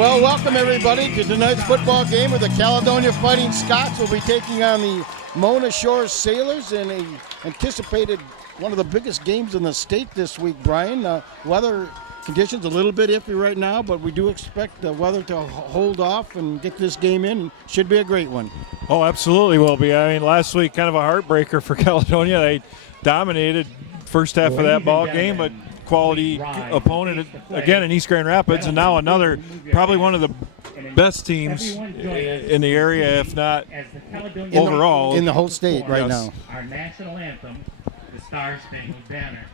Well, welcome everybody to tonight's football game where the Caledonia Fighting Scots will be taking on the Mona Shores Sailors in a anticipated one of the biggest games in the state this week, Brian. Weather conditions a little bit iffy right now, but we do expect the weather to hold off and get this game in. Should be a great one. Oh, absolutely will be. I mean, last week kind of a heartbreaker for Caledonia. They dominated first half of that ball game, but quality opponent again in East Grand Rapids, and now another probably one of the best teams in the area, if not overall in the whole state right now. Our national anthem, the Star Spangled Banner.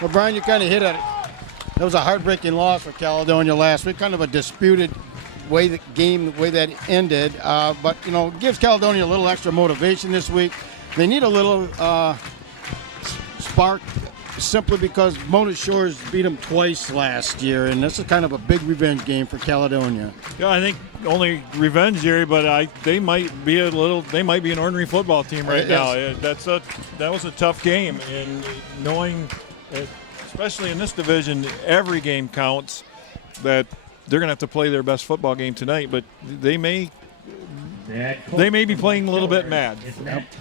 Well, Brian, you kind of hit it. That was a heartbreaking loss for Caledonia last week. Kind of a disputed way the way that ended. But, you know, gives Caledonia a little extra motivation this week. They need a little spark simply because Mona Shores beat them twice last year, and this is kind of a big revenge game for Caledonia. Yeah, I think only revenge, Jerry, but they might be an ordinary football team right now. That was a tough game, and knowing, especially in this division, every game counts. That they're going to have to play their best football game tonight, but they may be playing a little bit mad.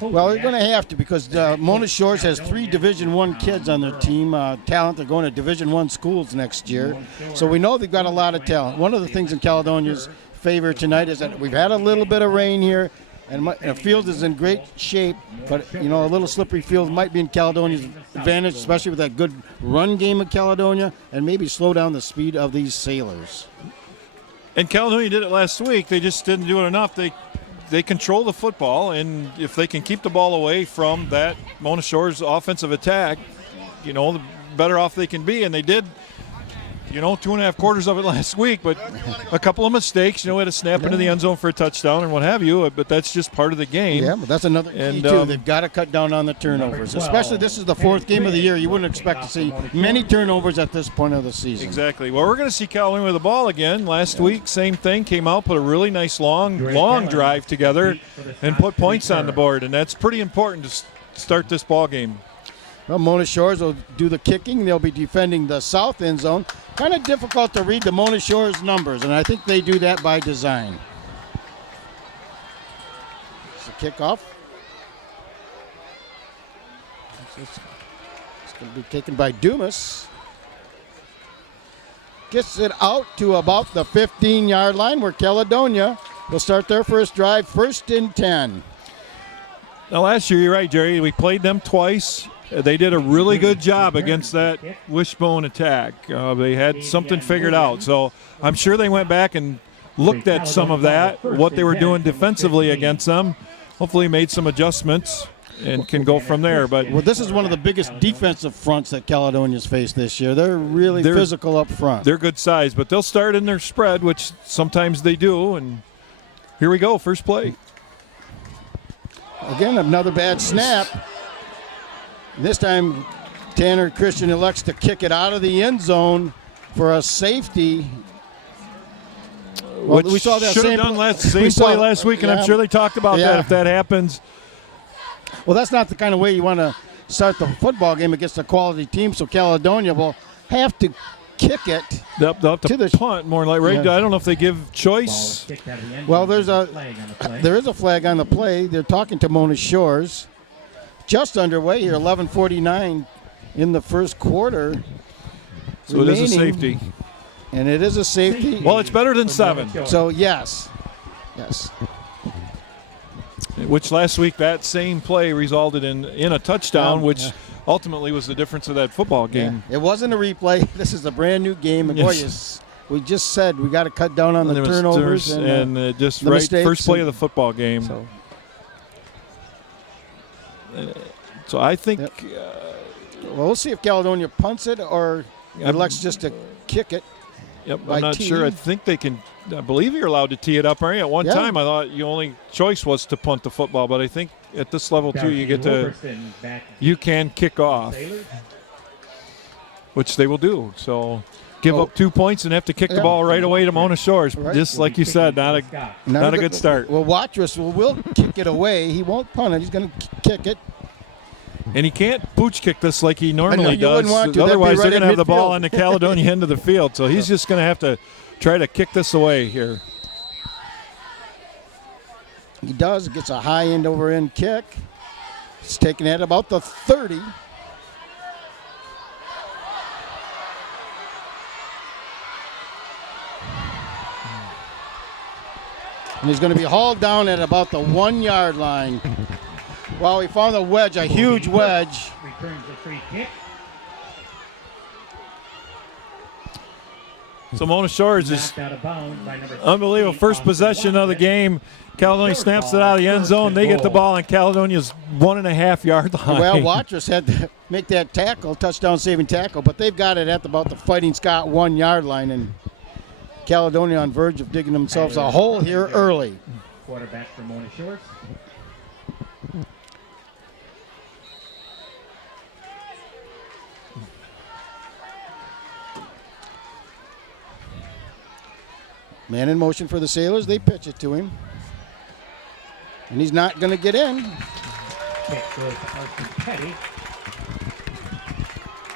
Well, they're going to have to because Mona Shores has 3 Division I kids on their team, talent. They're going to Division I schools next year. So we know they've got a lot of talent. One of the things in Caledonia's favor tonight is that we've had a little bit of rain here, and the field is in great shape, but, you know, a little slippery field might be in Caledonia's advantage, especially with that good run game of Caledonia, and maybe slow down the speed of these Sailors. And Caledonia did it last week. They just didn't do it enough. They control the football, and if they can keep the ball away from that Mona Shores offensive attack, you know, the better off they can be. And they did, you know, 2.5 quarters of it last week, but a couple of mistakes. You know, had a snap into the end zone for a touchdown and what have you, but that's just part of the game. Yeah, but that's another key, too. They've got to cut down on the turnovers, especially this is the 4th game of the year. You wouldn't expect to see many turnovers at this point of the season. Exactly. Well, we're going to see Caledonia with the ball again. Last week, same thing. Came out, put a really nice long drive together and put points on the board, and that's pretty important to start this ball game. Well, Mona Shores will do the kicking. They'll be defending the south end zone. Kind of difficult to read the Mona Shores numbers, and I think they do that by design. It's a kickoff. It's going to be taken by Dumas. Gets it out to about the 15-yard line where Caledonia will start their first drive, 1st and 10. Now, last year, you're right, Jerry, we played them twice. They did a really good job against that wishbone attack. They had something figured out. So I'm sure they went back and looked at some of that, what they were doing defensively against them. Hopefully made some adjustments and can go from there. But well, this is one of the biggest defensive fronts that Caledonia's faced this year. They're really physical up front. They're good size, but they'll start in their spread, which sometimes they do. And here we go, first play. Again, another bad snap. This time, Tanner Christian elects to kick it out of the end zone for a safety. Well, we saw that same play last week, and I'm sure they talked about that if that happens. Well, that's not the kind of way you want to start the football game against a quality team, so Caledonia will have to kick it. They'll have To to the- punt more like right. Yeah. I don't know if they give Ball choice. kicked out of the end Well, zone. there's a flag on the play. there is a flag on the play. They're talking to Mona Shores. Just underway here, 11:49 in the first quarter. So it is a remaining, safety. And it is a safety. Well, it's better than For 7. Mona Shores. So yes. Yes. Which last week that same play resulted in a touchdown, which yeah. ultimately was the difference of that football game. Yeah. It wasn't a replay. This is a brand new game. And boy, we just said we got to cut down on the There was turnovers and just the right mistakes first play of and- the football game. so So I think well, we'll see if Caledonia punts it or elects just to kick it. yep, by I'm not tee. sure. I think they can. I believe you're allowed to tee it up, aren't you? At one Yeah. time, I thought your only choice was to punt the football, but I think at this level too, you get to Wilkerson back you can kick off, Sailors. which they will do. So give Oh. up 2 points and have to kick the Yeah. ball right away to Mona Shores, Right. just Will like be you said. kicking Not a Scott. Not a good start. Well, Watrous will kick it away. He won't punt it. He's going to kick it. And he can't pooch kick this like he I know, normally you does. wouldn't want to. That'd be Otherwise, right they're going to at have the ball midfield. on the Caledonia end of the field. So he's just going to have to try to kick this away here. He does. Gets a high end over end kick. He's taking it at about the 30. And he's going to be hauled down at about the 1 yard line. Well, he found a wedge, a huge wedge. Returns the free kick. So Mona Shores is Knocked out of bounds by number unbelievable. 16, First Austin possession of the Watkins. game. Caledonia snaps it out of the end zone. They get the ball on Caledonia's 1.5 yard line. Well, Watrous had to make that tackle, touchdown saving tackle, but they've got it at about the Fighting Scott 1 yard line, and Caledonia on verge of digging themselves a hole here early. Quarterback for Mona Shores. Man in motion for the Sailors. They pitch it to him. And he's not going to get in. Kick goes to Archie Petty.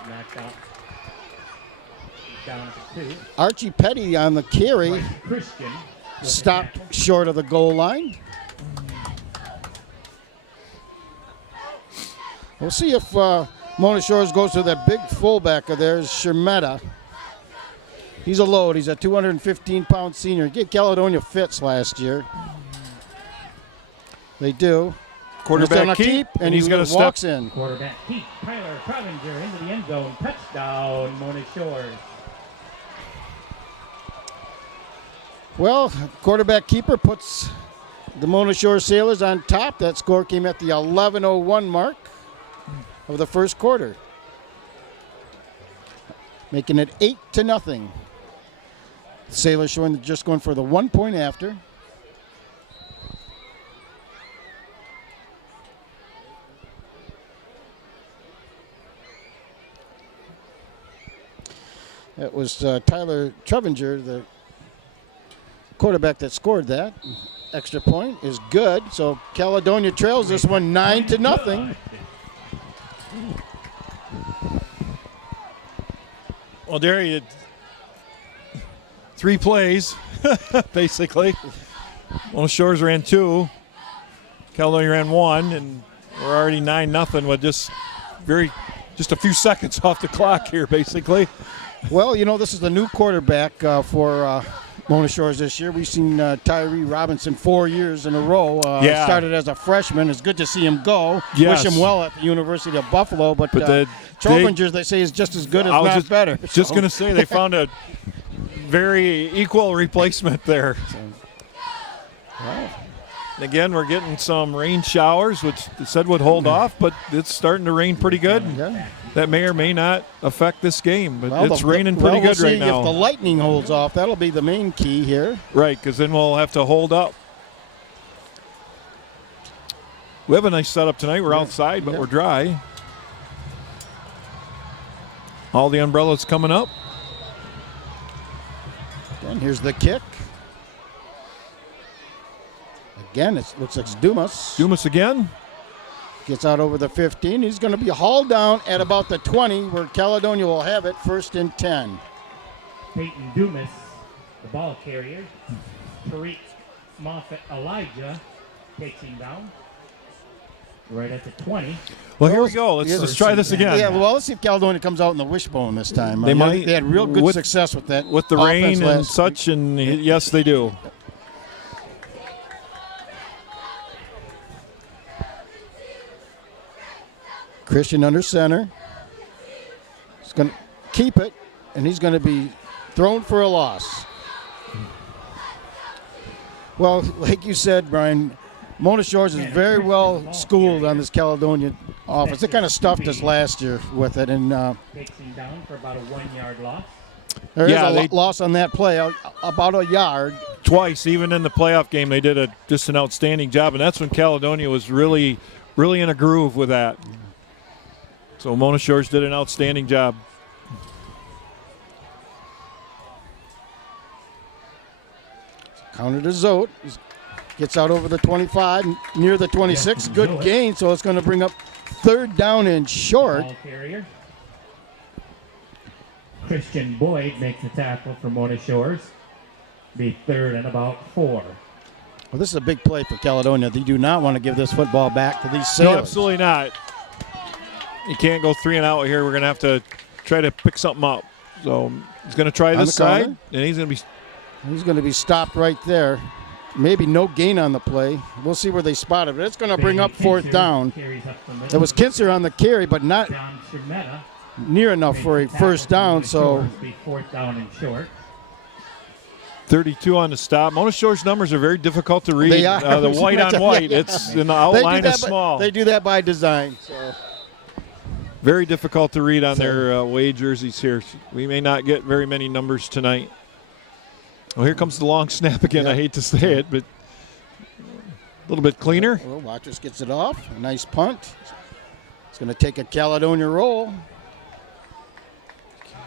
Knocked out. Down to 2. Archie Petty on the carry. Bryce Christian. with the Stopped tackle. short of the goal line. We'll see if Mona Shores goes to that big fullback of theirs, Shermetta. He's a load. He's a 215-pound senior. He gave Caledonia fits last year. They do. Quarterback He's keep, and and he's he going to walks step. in. Quarterback keep. Tyler Trovinger into the end zone. Touchdown, Mona Shores. Well, quarterback keeper puts the Mona Shore Sailors on top. That score came at the 11:01 mark of the first quarter, making it 8-0. Sailors showing just going for the 1 point after. That was Tyler Trovinger, the quarterback that scored that. Extra point is good. So Caledonia trails this one 9-0. Well, there you 3 plays, basically. Mona Shores ran 2. Caledonia ran 1, and we're already 9-0 with just a few seconds off the clock here, basically. Well, you know, this is the new quarterback for Mona Shores this year. We've seen Tyree Robinson 4 years in a row. Yeah. Started as a freshman. It's good to see him go. Yes. Wish him well at the University of Buffalo. But the- Trovinger, they say, is just as good, if I was not better. Just going to say they found a very equal replacement there. Wow. Again, we're getting some rain showers, which they said would hold off, but it's starting to rain pretty good. Yeah. That may or may not affect this game, but Well, it's raining pretty we'll good right see now. if the lightning holds off. That'll be the main key here. Right, because then we'll have to hold up. We have a nice setup tonight. We're outside, but Yeah. we're dry. All the umbrellas coming up. And here's the kick. Again, it looks like it's Dumas. Dumas again. Gets out over the 15. He's going to be hauled down at about the 20, where Caledonia will have it, 1st and 10. Peyton Dumas, the ball carrier. Tariq Moffett Elijah takes him down. Right at the 20. Well, here we go. Let's try this again. Yeah, well, let's see if Caledonia comes out in the wishbone this time. They might. They had real good success with that. With the rain and such, and yes, they do. Christian under center. He's going to keep it, and he's going to be thrown for a loss. Well, like you said, Brian, Mona Shores is very well schooled on this Caledonia offense. They kind of stuffed us last year with it, and Takes him down for about a 1-yard loss. there is a loss on that play, about a yard. Twice, even in the playoff game, they did just an outstanding job, and that's when Caledonia was really, really in a groove with that. So Mona Shores did an outstanding job. Counter to Zote. Gets out over the 25, near the 26. Good gain, so it's going to bring up 3rd down and short. Ball carrier. Christian Boyd makes the tackle for Mona Shores. Be 3rd and about 4. Well, this is a big play for Caledonia. They do not want to give this football back to these Sailors. No, absolutely not. You can't go 3 and out here. We're going to have to try to pick something up. So he's going to try this side, and he's going to be stopped right there. Maybe no gain on the play. We'll see where they spot it, but it's going to bring up 4th down. It was Kinser on the carry, but not near enough for a 1st down. So 4th down and short. 32 on the stop. Mona Shores numbers are very difficult to read. They are. The white on white, it's in the outline is small. They do that by design. So. Very difficult to read on their away jerseys here. We may not get very many numbers tonight. Well, here comes the long snap again. I hate to say it, but a little bit cleaner. Well, Watchers gets it off. A nice punt. It's going to take a Caledonia roll.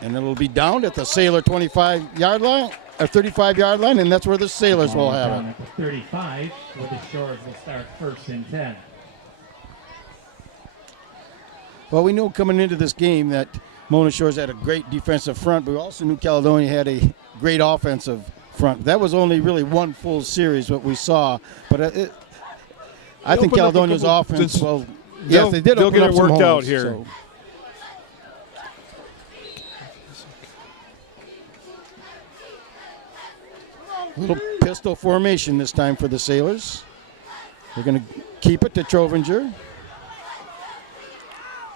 And it'll be down at the Sailor 25-yard line, or 35-yard line, and that's where the Sailors will have it. At the 35, where the Shores will start 1st and 10. Well, we knew coming into this game that Mona Shores had a great defensive front, but we also knew Caledonia had a great offensive front. That was only really one full series what we saw, but I think Caledonia's offense. Well, yes, they did. They'll get it worked out here. So. Little pistol formation this time for the Sailors. They're going to keep it to Trovinger.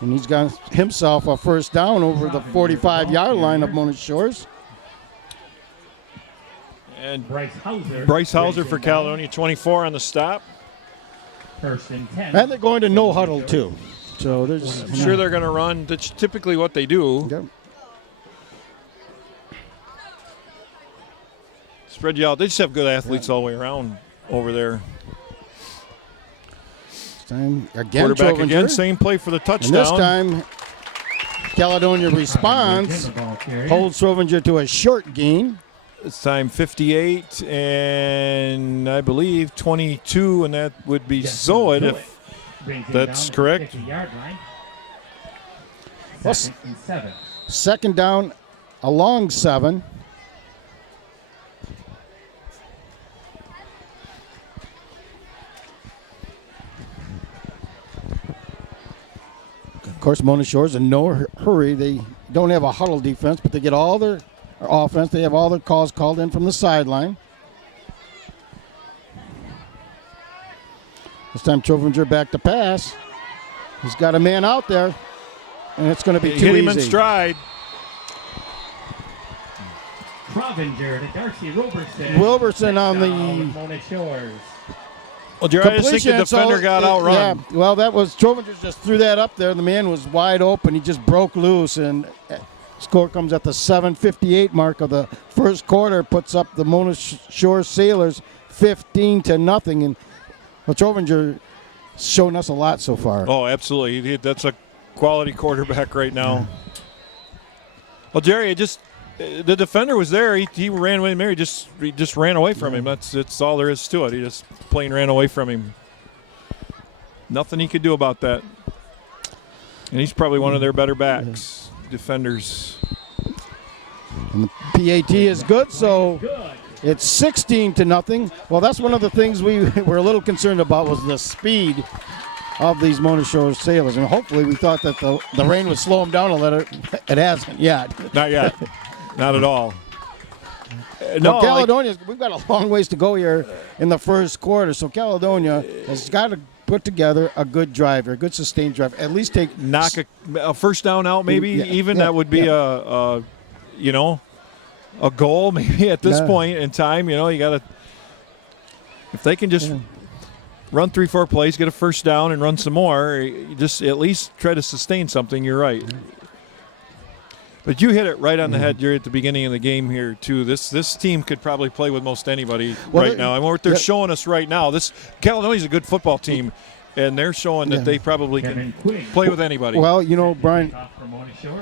And he's got himself a 1st down over the 45-yard line of Mona Shores. And Bryce Hauser for Caledonia, 24 on the stop. 1st and 10. And they're going to no huddle, too. So there's. I'm sure they're going to run. That's typically what they do. Yep. Spread you out. They just have good athletes all the way around over there. Time again, quarterback Trovinger. Again, same play for the touchdown. And this time, Caledonia responds, holds Trovinger to a short gain. This time 58 and I believe 22, and that would be Zoid if that's correct. Well, 2nd down along 7. Of course, Mona Shores in no hurry. They don't have a huddle defense, but they get all their offense. They have all their calls called in from the sideline. This time, Trovinger back to pass. He's got a man out there, and it's going to be too easy. Hit him in stride. Trovinger to Darcy Wilberson. Wilberson on the Mona Shores. Well, Jerry, I just think the defender got outrun. Yeah, well, that was Trovinger just threw that up there. The man was wide open. He just broke loose, and score comes at the 7:58 mark of the 1st quarter. Puts up the Mona Shore Sailors 15-0, and well, Trovinger shown us a lot so far. Oh, absolutely. That's a quality quarterback right now. Well, Jerry, the defender was there. He ran away. He just ran away from him. That's all there is to it. He just plain ran away from him. Nothing he could do about that. And he's probably one of their better backs, defenders. And the PAT is good, so Good. it's 16-0. Well, that's one of the things we were a little concerned about was the speed of these Mona Shores sailors. And hopefully we thought that the rain would slow them down a little. It hasn't yet. Not yet. Not at all. No, Caledonia, we've got a long ways to go here in the first quarter. So Caledonia has got to put together a good drive, a good sustained drive. At least knock a first down out, maybe that would be a goal maybe at this point in time. You got to, if they can just run 3-4 plays, get a first down, and run some more, just at least try to sustain something. You're right. But you hit it right on the head, Jerry, at the beginning of the game here, too. This team could probably play with most anybody right now. And what they're showing us right now, this Caledonia's a good football team, and they're showing that they probably can play with anybody. Well, Brian,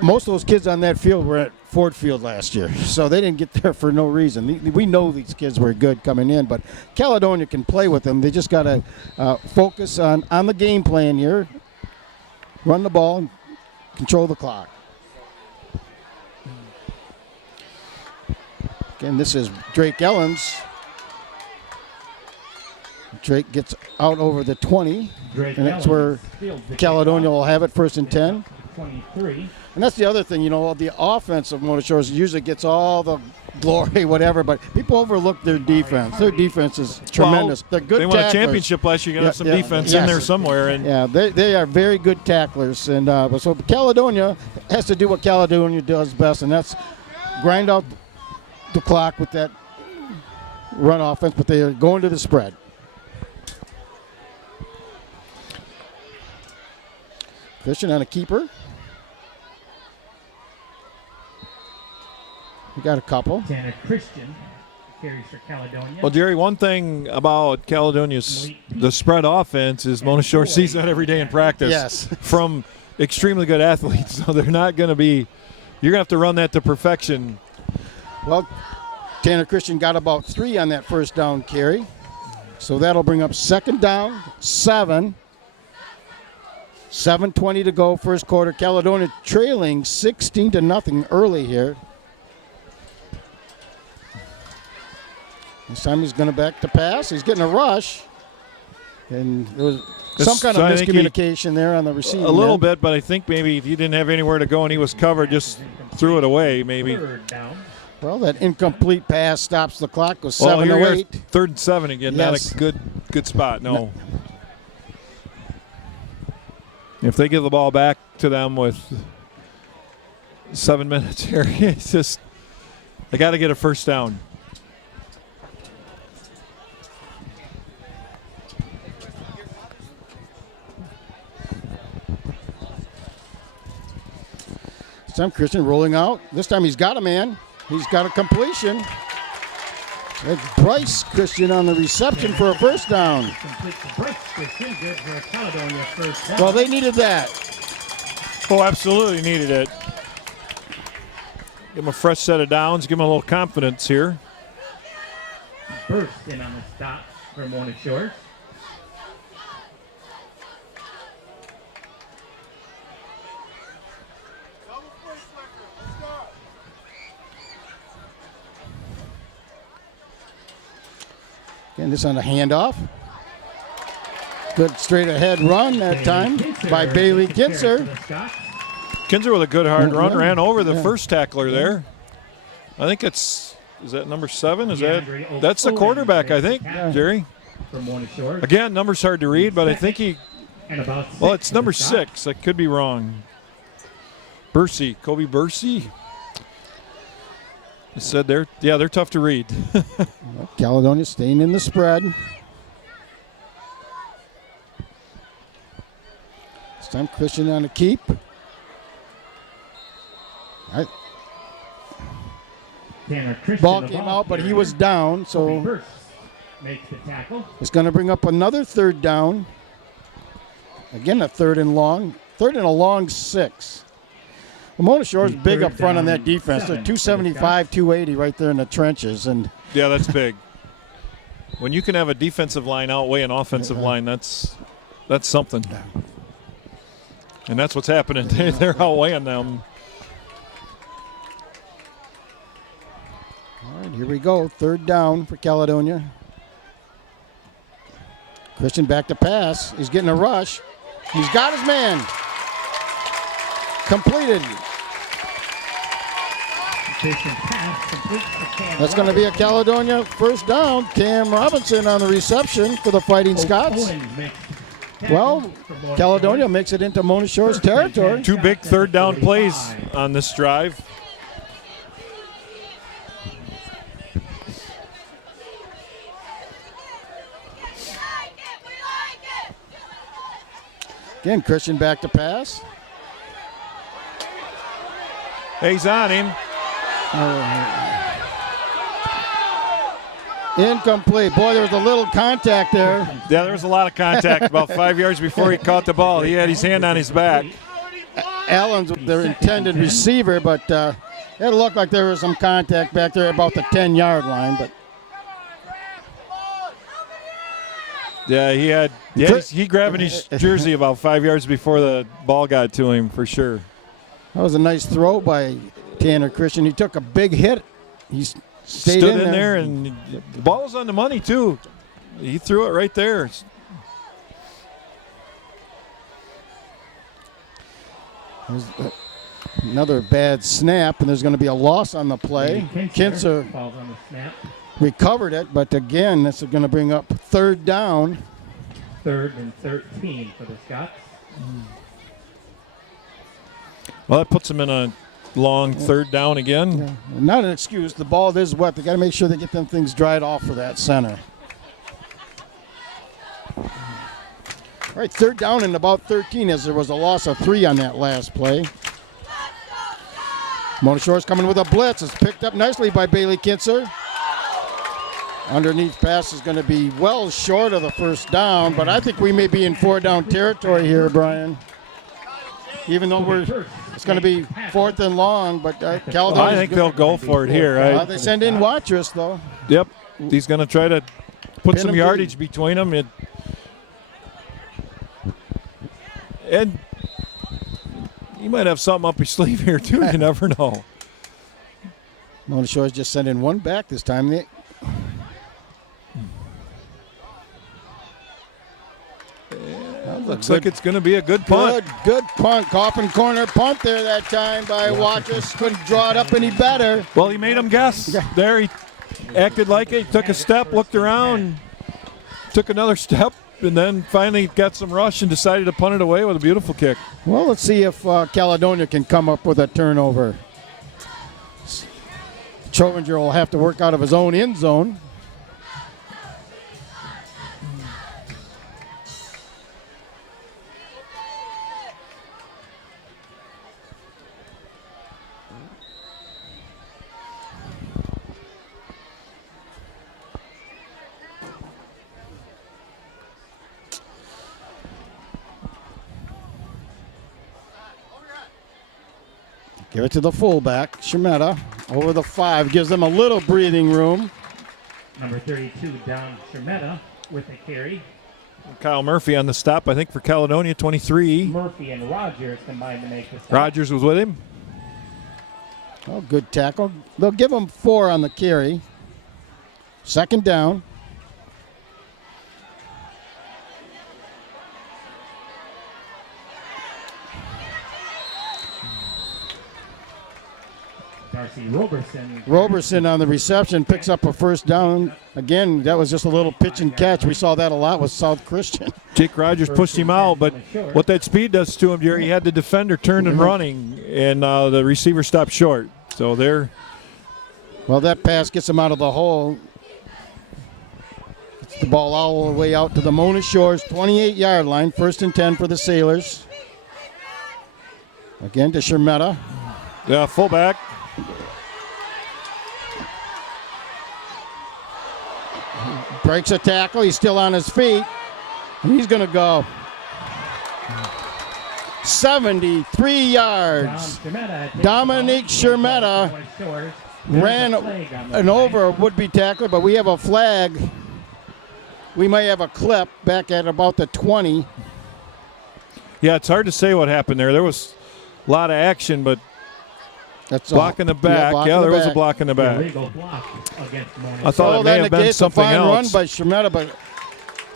most of those kids on that field were at Ford Field last year, so they didn't get there for no reason. We know these kids were good coming in, but Caledonia can play with them. They just got to focus on the game plan here, run the ball, control the clock. Again, this is Drake Ellens. Drake gets out over the 20, and that's where Caledonia will have it, 1st and 10. 23. And that's the other thing, the offense of Mona Shores usually gets all the glory, whatever, but people overlook their defense. Their defense is tremendous. They're good tacklers. They won a championship last year. You got to have some defense in there somewhere. And they are very good tacklers. And so Caledonia has to do what Caledonia does best, and that's grind out the clock with that run offense, but they are going to the spread. Christian on a keeper. We got a couple. Tanner Christian carries for Caledonia. Well, Jerry, one thing about Caledonia's the spread offense is Mona Shores sees that every day in practice. Yes. From extremely good athletes, so they're not going to be. You're going to have to run that to perfection. Well, Tanner Christian got about 3 on that first down carry. So that'll bring up 2nd down, 7. 7:20 to go, first quarter. Caledonia trailing 16-0 early here. This time he's going to back to pass. He's getting a rush. And there was some kind of miscommunication there on the receiving a little end. bit, but I think maybe he didn't have anywhere to go and he was covered, just threw it away maybe. Well, that incomplete pass stops the clock with 7-8. 3rd and 7 again. Yes. Not a good spot. No. If they give the ball back to them with 7 minutes here, it's just they got to get a first down. This time Christian rolling out. This time he's got a man. He's got a completion. It's Bryce Christian on the reception for a first down. Well, they needed that. Oh, absolutely needed it. Give him a fresh set of downs. Give him a little confidence here. Burst in on the stop for Mona Shores. And this on a handoff. Good straight ahead run that time by Bailey Kinzer. Kinzer with a good hard run, ran over the first tackler there. I think is that number 7? That's the quarterback, I think, Jerry. Again, number's hard to read, but I think it's number 6. I could be wrong. Bursey, Kobe Bursey. It said they're tough to read. Caledonia staying in the spread. This time Christian on a keep. Ball came out, but he was down, so it's going to bring up another 3rd down. Again, a 3rd and long. 3rd and a long 6. Mona Shores big up front on that defense. They're 275, 280 right there in the trenches. And yeah, that's big. When you can have a defensive line outweigh an offensive line, that's something. And that's what's happening. They're outweighing them. All right, here we go. Third down for Caledonia. Christian back to pass. He's getting a rush. He's got his man. Completed. Christian pass completes for Cam That's going to be a Robinson. Caledonia first down. Cam Robinson on the reception for the Fighting Scots. Owens makes Well, tackle for Mona Caledonia Shores. makes it into Mona Shores territory. Two big third down plays on this drive. Again, Christian back to pass. He's on him. Incomplete. Boy, there was a little contact there. Yeah, there was a lot of contact about 5 yards before he caught the ball. He had his hand on his back. Allen's their intended receiver, but it looked like there was some contact back there about the 10-yard line. But Yeah, he grabbing his jersey about 5 yards before the ball got to him for sure. that was a nice throw by Tanner Christian. He took a big hit. He stayed Stood in there. and the ball was on the money too. He threw it right there. There's another bad snap, and there's going to be a loss on the play. Kinzer falls on the snap. recovered it, but again, this is going to bring up third down. 3rd and 13 for the Scots. Well, that puts him in a long third down again. Not an excuse. The ball is wet. They got to make sure they get them things dried off for that center. All right, third down and about 13 as there was a loss of 3 on that last play. Mona Shores coming with a blitz. It's picked up nicely by Bailey Kitzer. Underneath pass is going to be well short of the first down, but I think we may be in 4-down territory here, Brian. Even though it's going to be 4th and long, but Caledonia. I think they'll go for it here. They send in Watrous, though. Yep, he's going to try to put Pin some him yardage between them. And he might have something up his sleeve here too. You never know. Mona Shores just sent in one back this time. Looks like it's going to be a good punt. Good punt. Coffin corner punt there that time by Watrous. Couldn't draw it up any better. Well, he made him guess. There he acted like it. He took a step, looked around, took another step, and then finally got some rush and decided to punt it away with a beautiful kick. Well, let's see if Caledonia can come up with a turnover. Trovinger will have to work out of his own end zone. Give it to the fullback, Shemetta, over the 5. Gives them a little breathing room. Number 32, Don Shermetta with the carry. Kyle Murphy on the stop, I think, for Caledonia, 23. Murphy and Rogers combined to make the stop. Rogers was with him. Oh, good tackle. They'll give them 4 on the carry. 2nd down. Darcy Roberson. Roberson on the reception picks up a first down. Again, that was just a little pitch and catch. We saw that a lot with South Christian. Jake Rogers pushed him out, but what that speed does to him, Jerry, he had the defender turned and running, and the receiver stopped short. So there. Well, that pass gets him out of the hole. Gets the ball all the way out to the Mona Shores 28-yard line. 1st and 10 for the Sailors. Again to Shermetta. Yeah, fullback. Breaks a tackle. He's still on his feet. And he's going to go 73 yards. Dominique Shermetta ran an over a would-be tackler, but we have a flag. We may have a clip back at about the 20. Yeah, it's hard to say what happened there. There was a lot of action, but That's block in the back. block Yeah, in the there was a back. block in the back. Illegal block against Mona I thought So it may that have been negates a something fine else. run by Shemetta, but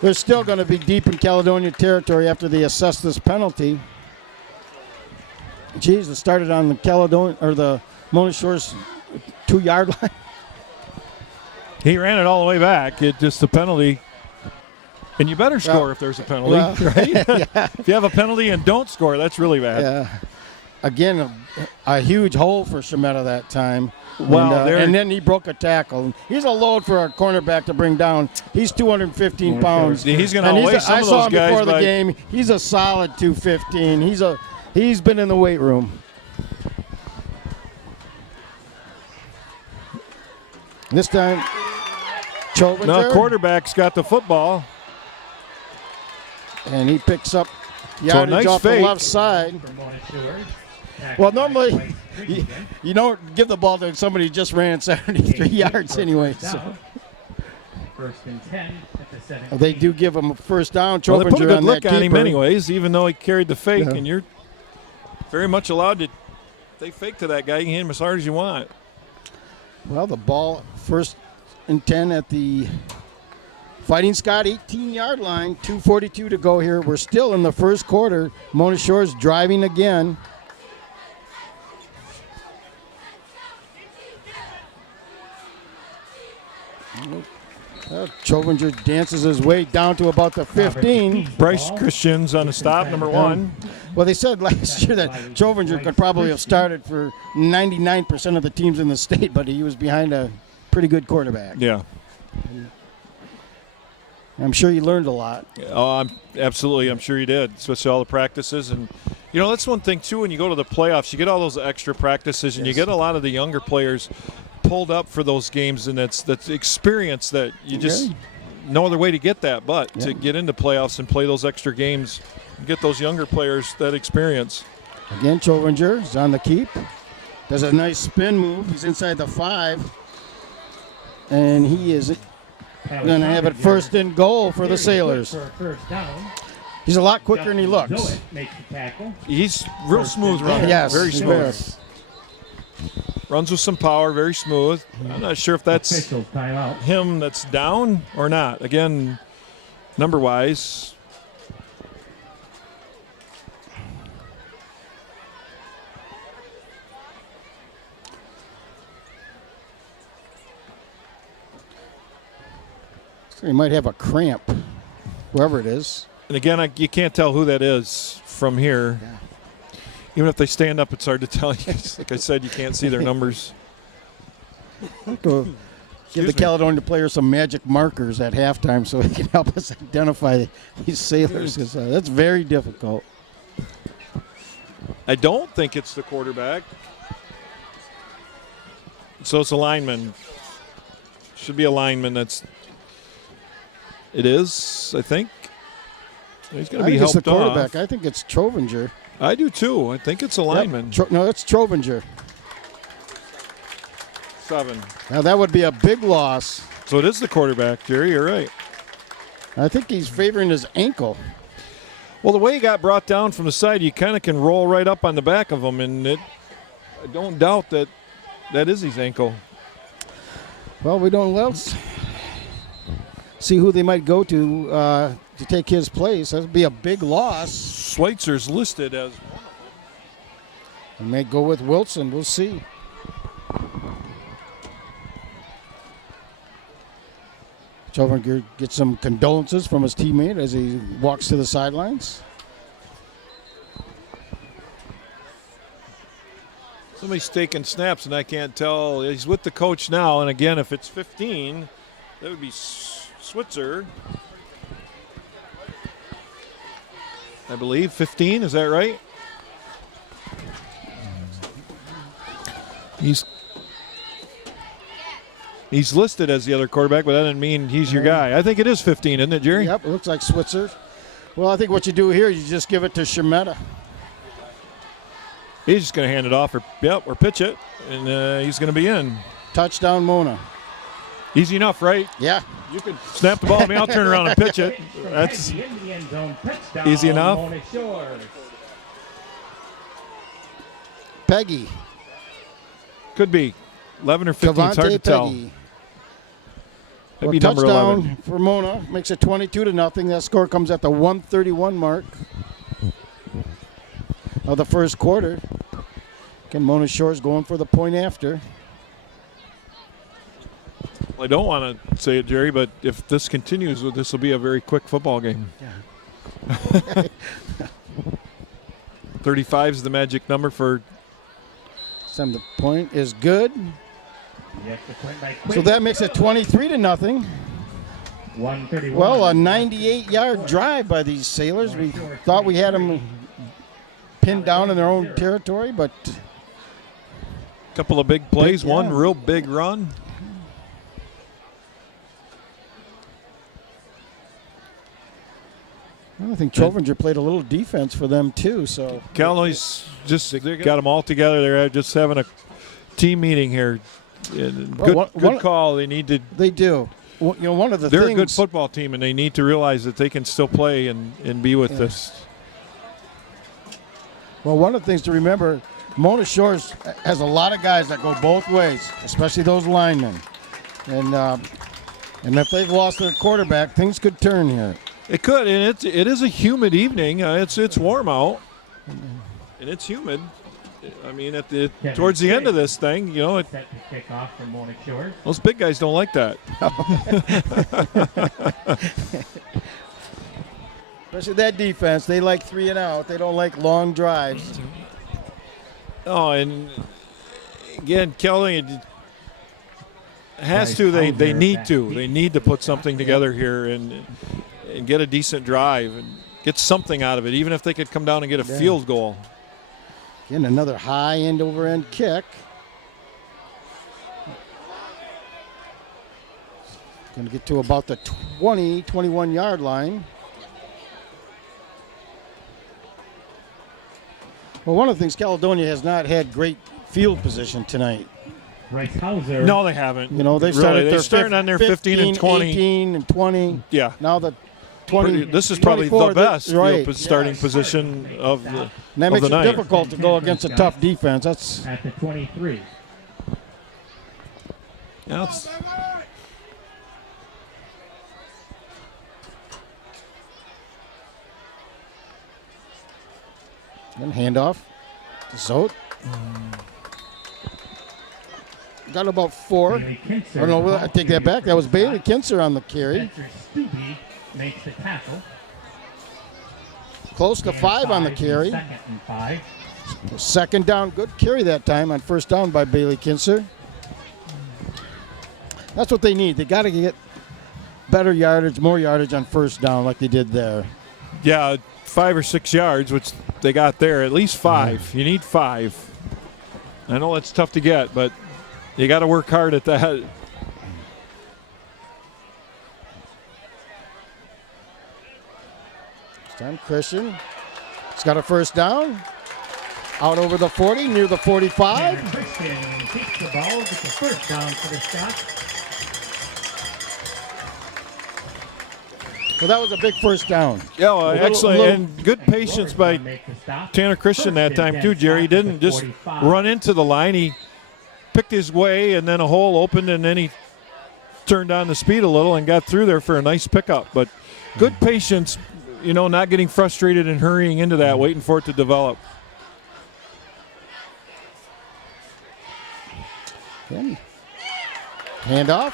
they're still going to be deep in Caledonia territory after they assess this penalty. Geez, it started on the Caledonia or the Mona Shores 2-yard line. He ran it all the way back. It just the penalty. And you better score if there's a penalty, right? Yeah. If you have a penalty and don't score, that's really bad. Yeah. Again, a huge hole for Shemetta that time. Well, and then he broke a tackle. He's a load for a cornerback to bring down. He's 215 pounds. He's going to And outweigh some I of saw those him guys. before the by- game. He's a solid 215. He's been in the weight room. This time, Chovinger. No, quarterback's got the football. And he picks up yardage nice off fake. the left side. for Mona Shores. Well, normally you don't give the ball to somebody who just ran 73 yards anyway. So. First and 10 at the 17. They do give him a first down. Well, they put a Chovinger good on look that on him keeper. anyways, even though he carried the fake. Yeah. And you're very much allowed to. They fake to that guy. You can hit him as hard as you want. Well, the ball first and 10 at the Fighting Scott 18-yard line. 2:42 to go here. We're still in the first quarter. Mona Shores driving again. Chovinger dances his way down to about the 15. Bryce Christian's on the stop, number one. Well, they said last year that Chovinger could probably have started for 99% of the teams in the state, but he was behind a pretty good quarterback. Yeah. I'm sure he learned a lot. Oh, absolutely. I'm sure he did, especially all the practices. And, that's one thing, too, when you go to the playoffs, you get all those extra practices, and you get a lot of the younger players pulled up for those games, and that's experience that you just no other way to get that but to get into playoffs and play those extra games and get those younger players that experience. Again, Chovinger is on the keep. Does a nice spin move. He's inside the 5. And he is going to have it first and goal for the Sailors. For a first down. He's a lot quicker than he looks. Zoet makes the tackle. He's real smooth runner. Yes, very he's smooth. Runs with some power, very smooth. I'm not sure if that's Official timeout. him that's down or not. Again, number-wise. He might have a cramp, whoever it is. And again, you can't tell who that is from here. Yeah. Even if they stand up, it's hard to tell. Like I said, you can't see their numbers. Give the Caledonia players some magic markers at halftime so he can help us identify these Sailors, because that's very difficult. I don't think it's the quarterback. So it's a lineman. Should be a lineman. It is, I think. He's going to be helped it's the quarterback. off. I think it's Chovinger. I do too. I think it's a lineman. No, it's Chovinger. 7. Now, that would be a big loss. So it is the quarterback, Jerry. You're right. I think he's favoring his ankle. Well, the way he got brought down from the side, you kind of can roll right up on the back of him, and I don't doubt that is his ankle. Well, we don't let's see who they might go to take his place. That would be a big loss. Schweitzer's listed as We may go with Wilson. We'll see. Chovinger gets some condolences from his teammate as he walks to the sidelines. somebody's taking snaps, and I can't tell. He's with the coach now, and again, if it's 15, that would be Switzer. I believe 15. Is that right? He's listed as the other quarterback, but that doesn't mean he's your guy. I think it is 15, isn't it, Jerry? Yep, it looks like Switzer. Well, I think what you do here, you just give it to Shemetta. He's just going to hand it off or pitch it, and he's going to be in. Touchdown, Mona. Easy enough, right? Yeah. You could snap the ball to me. I'll turn around and pitch it. That's easy enough. Peggy. Could be 11 or 15. It's hard to tell. Peggy. Maybe Well, number touchdown 11. for Mona makes it 22-0. That score comes at the 1:31 mark of the first quarter. Again, Mona Shores going for the point after. I don't want to say it, Jerry, but if this continues, this will be a very quick football game. Yeah. 35 is the magic number for. Some the point is good. The extra point by So Quinn. that makes it 23-0. 131. Well, a 98-yard drive by these Sailors. We thought we had them pinned down in their own territory, but A couple of big plays, Yeah. one real big run. I think Trovinger played a little defense for them too. So Caledonia's just got them all together. They're just having a team meeting here. And good call. They need to. they do. Well, you know, one of the They're things. a good football team, and they need to realize that they can still play and be with this. Well, one of the things to remember, Mona Shores has a lot of guys that go both ways, especially those linemen. And if they've lost their quarterback, things could turn here. It could, and it is a humid evening. It's warm out, and it's humid. I mean, towards the end of this thing, you know, Set to kick off for Mona Shores. those big guys don't like that. Especially that defense. They like 3 and out. They don't like long drives. Oh, and again, Caledonia has to. They need to. They need to put something together here and get a decent drive and get something out of it, even if they could come down and get a field goal. Again, another high end over end kick. Going to get to about the 21 yard Well, one of the things, Caledonia has not had great field position tonight. Bryce Hauser. No, they haven't. You know, they started They're starting on their 15 and 20. 18 and 20. Yeah. Now the 20. This is probably 24, the best right. field starting position of the And that of makes the it night. difficult to go against a tough defense. That's At the 23. Yeah, it's- and handoff to Zote. Got about 4. Bailey Kinzer, Oh, no, the I ball take that carrier back. That was for Bailey Scott. Kinzer on the carry. Spencer Stubbe makes the tackle. Close to And 5 on the 5 carry. Second and 5. Second down, good carry that time on first down by Bailey Kinzer. That's what they need. They got to get better yardage, more yardage on first down like they did there. yeah, 5 or 6 yards, which they got there. At least 5. You need 5. I know it's tough to get, but you got to work hard at that. This time Christian. He's got a first down. Out over the 40, near the 45. And Christian keeps the ball, gets the first down for the Scots. Well, that was a big first down. Yeah, well, little- excellent. little- And good patience Flores by will make the stop. Tanner Christian that First and time, too, 10 Jerry. He Scots at didn't the just 45. run into the line. He picked his way, and then a hole opened, and then he turned on the speed a little and got through there for a nice pickup. But good patience, you know, not getting frustrated and hurrying into that, waiting for it to develop. Again. Handoff.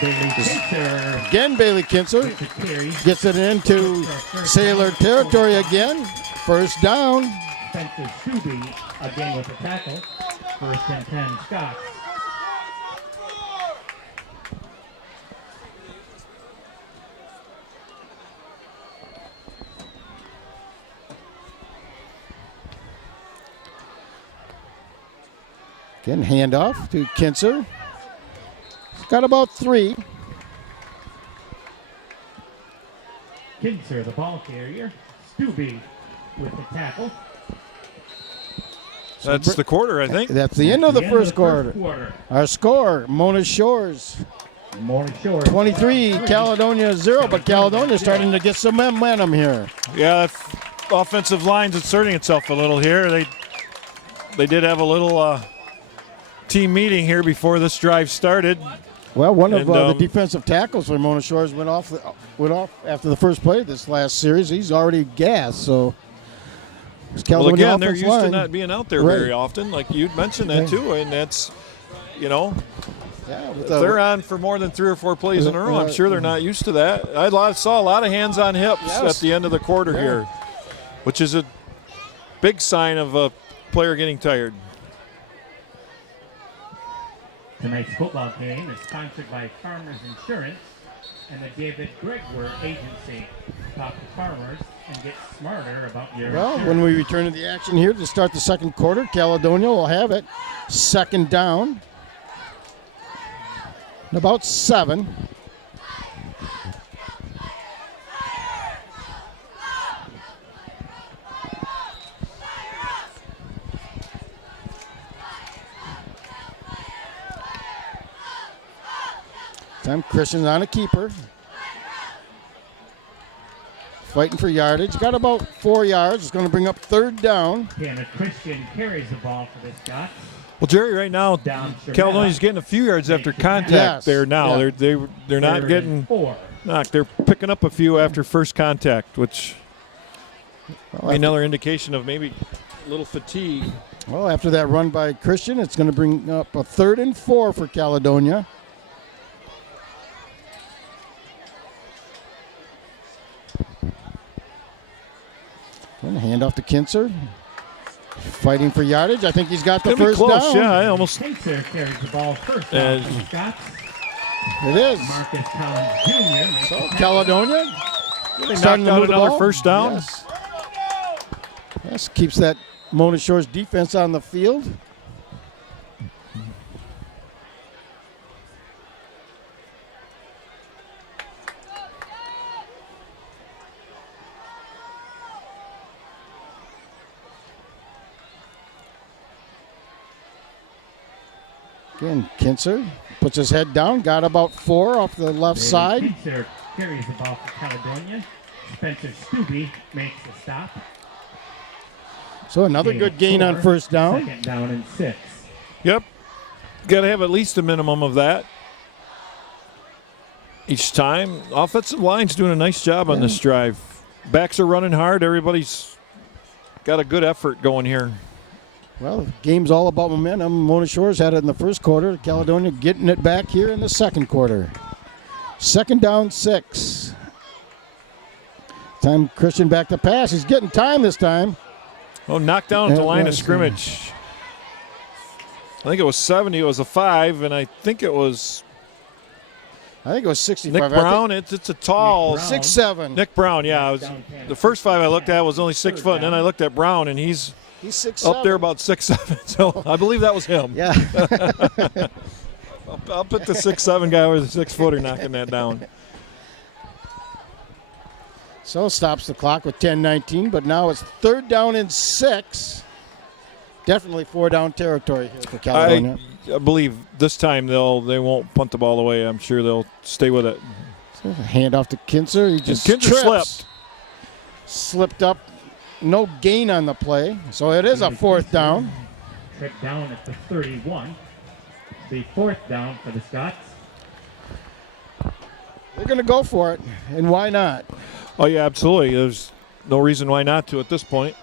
Bailey Kinzer Again, Bailey Kinzer with the carry. gets it into Sailor territory again. First down. Spencer Stubbe again with the tackle. First and 10 Scots. Again, handoff to Kinzer. He's got about 3. Kinzer, the ball carrier. Stubbe with the tackle. That's the quarter, I think. That's the end of the end first quarter. Our score, Mona Shores Mona Shores 23, Caledonia 0, but Caledonia starting to get some momentum here. Yeah, that offensive line's asserting itself a little here. they did have a little team meeting here before this drive started. Well, one of And, the defensive tackles for Mona Shores went off after the first play of this last series. He's already gassed, so Well, again, they're offense used to line. not being out there Right. very often. Like you'd mentioned that too, and that's, you know, Yeah, with if the- they're on for more than 3 or 4 plays in a row, I'm sure they're not used to that. Saw a lot of hands on hips Yes. at the end of the quarter Yeah. here, which is a big sign of a player getting tired. Tonight's football game is sponsored by Farmers Insurance and the David Gregor Agency. Talk to farmers and get smarter about your Well, insurance. when we return to the action here to start the second quarter, Caledonia will have it. Second down. And about 7. Time Christian's on a keeper. Fighting for yardage. Got about 4 yards. It's going to bring up third down. Again, Christian carries the ball for the Scots. Well, Jerry, right now, Down Caledonia's getting a few yards after contact Yes. there now. Yeah. They're not Third getting and 4. knocked. They're picking up a few after first contact, which Well, another indication of maybe a little fatigue. Well, after that run by Christian, it's going to bring up a 3rd and 4 for Caledonia. And a handoff to Kinzer. Fighting for yardage. I think he's got the Gonna be first close, down. yeah. I almost Kinzer carries the ball first down for the Scots. It is. Marcus Collins Jr. makes So the Caledonia knocked starting to out move the another ball. first down. Yes. Yes, keeps that Mona Shores defense on the field. Again, Kinzer puts his head down, got about 4 off the left side. Kinzer carries the ball for Caledonia. Spencer Stubbe makes the stop. So another Gain good of gain on 4, first down. Second down and 6. Yep. Got to have at least a minimum of that each time. Offensive line's doing a nice job on this drive. Backs are running hard. Everybody's got a good effort going here. Well, the game's all about momentum. Mona Shores had it in the first quarter. Caledonia getting it back here in the second quarter. Second down, 6. Time Christian back to pass. He's getting time this time. Oh, knocked down at the Yeah, line of that's, scrimmage. I think it was 70. It was a 5, and I think it was I think it was 65. Nick I think Brown. It's a tall Nick Brown. 6'7". Nick Brown. Yeah, it was, Down 10. the first 5 I looked at was only 6 foot, and then I looked at Brown, and he's He's 6'7". up there about 6'7". So I believe that was him. Yeah. I'll put the 6'7" guy with a 6-footer knocking that down. So stops the clock with 10:19, but now it's third down and 6. Definitely 4-down territory here for Caledonia. I believe this time they won't punt the ball away. I'm sure they'll stay with it. So hand off to Kinzer. He just Kinzer trips. Slipped up. No gain on the play. So it is a 4th down. Trip down at the 31. The 4th down for the Scots. They're going to go for it, and why not? Oh, yeah, absolutely. There's no reason why not to at this point.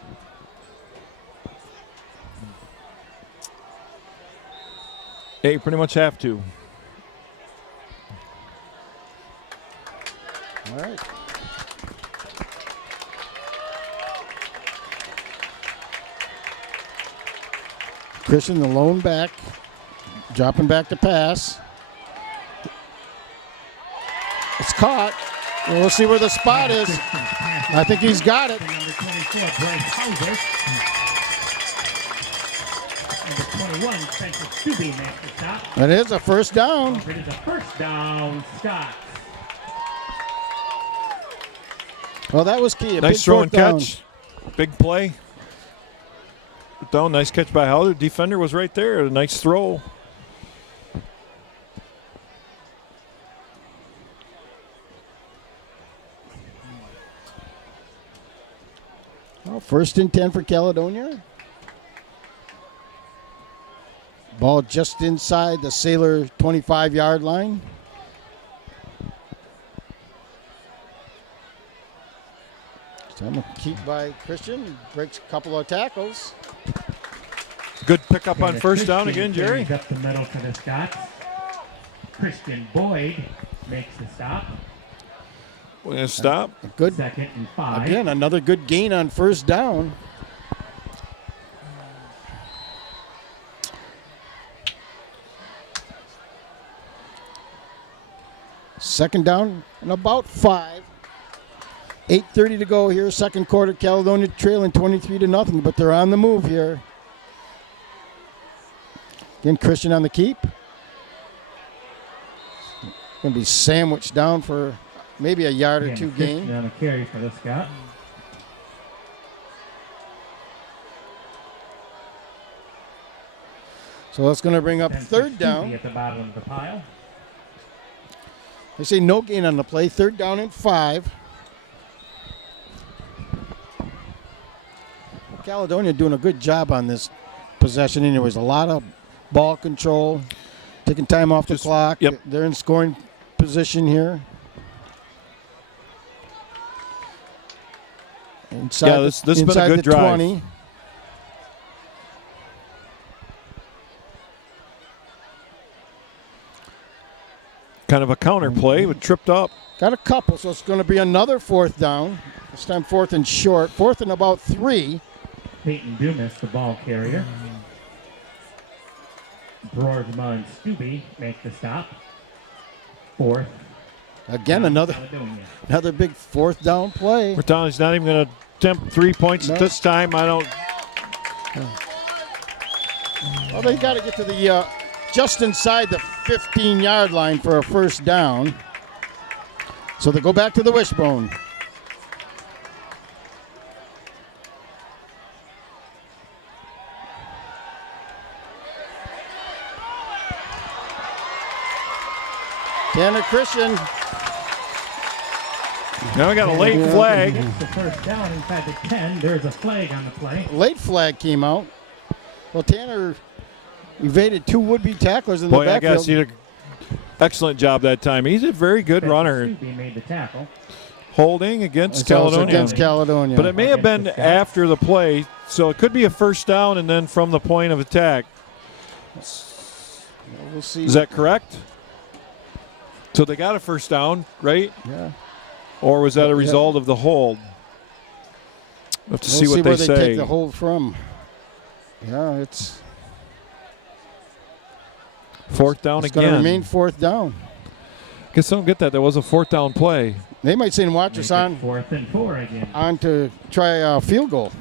Yeah, you pretty much have to. All right. Christian, the lone back, dropping back to pass. It's caught. Well, we'll see where the spot is. I think he's got it. Number 24, Bryce Hauser. Number 21, Spencer Stubbe makes the stop. It is a first down. It is a first down, Scots. Well, that was key. A Nice big throw and 4th down. catch. Big play. Down, nice catch by Howler. Defender was right there. A nice throw. Well, 1st and 10 for Caledonia. Ball just inside the Sailor 25-yard line. So I'm going to keep by Christian. Breaks a couple of tackles. Good pickup on And first down Christian again, Jerry. carries up the middle for the Scots. Christian Boyd makes the stop. We're going to stop. Good. 2nd and 5. Again, another good gain on first down. Second down and about 5. 8:30 to go here, second quarter. Caledonia trailing 23-0, but they're on the move here. Again, Christian on the keep. Going to be sandwiched down for maybe a yard or two Christian gain. on a carry for the Scot. So that's going to bring up And third Stubbe down. at the bottom of the pile. They say no gain on the play. Third down and 5. Caledonia doing a good job on this possession. Anyways, a lot of ball control, taking time off the clock. Yep. They're in scoring position here. Inside Yeah, this has been a inside good the drive. 20. Kind of a counter play, but tripped up. Got a couple, so it's going to be another fourth down. This time fourth and short. Fourth and about 3. Peyton Dumas, the ball carrier. Broersma and Stubbe make the stop. 4th. Again, down, another Caledonia. big fourth down play. Bertoni's not even going to attempt 3 points No. this time. I don't. Well, they got to get to the just inside the 15-yard line for a first down. So they go back to the wishbone. Tanner Christian. Now we got a late flag. Gets the first down inside the 10. There's a flag on the play. Late flag came out. Well, Tanner evaded 2 would-be tacklers in the Boy, I backfield. guess he did an excellent job that time. He's a very good runner. Stubbe made the tackle. Holding against It's also Caledonia. against Caledonia. But it may have been after the play, so it could be a first down and then from the point of attack. We'll see. Is that correct? So they got a first down, right? Yeah. Or was that a Yeah. result of the hold? We'll have to see what where they they say. take the hold from. Yeah, it's Fourth down going to again. remain fourth down. Guess I don't get that. There was a fourth down play. They might say, watch us Make it on 4th and 4 again. to try a field goal.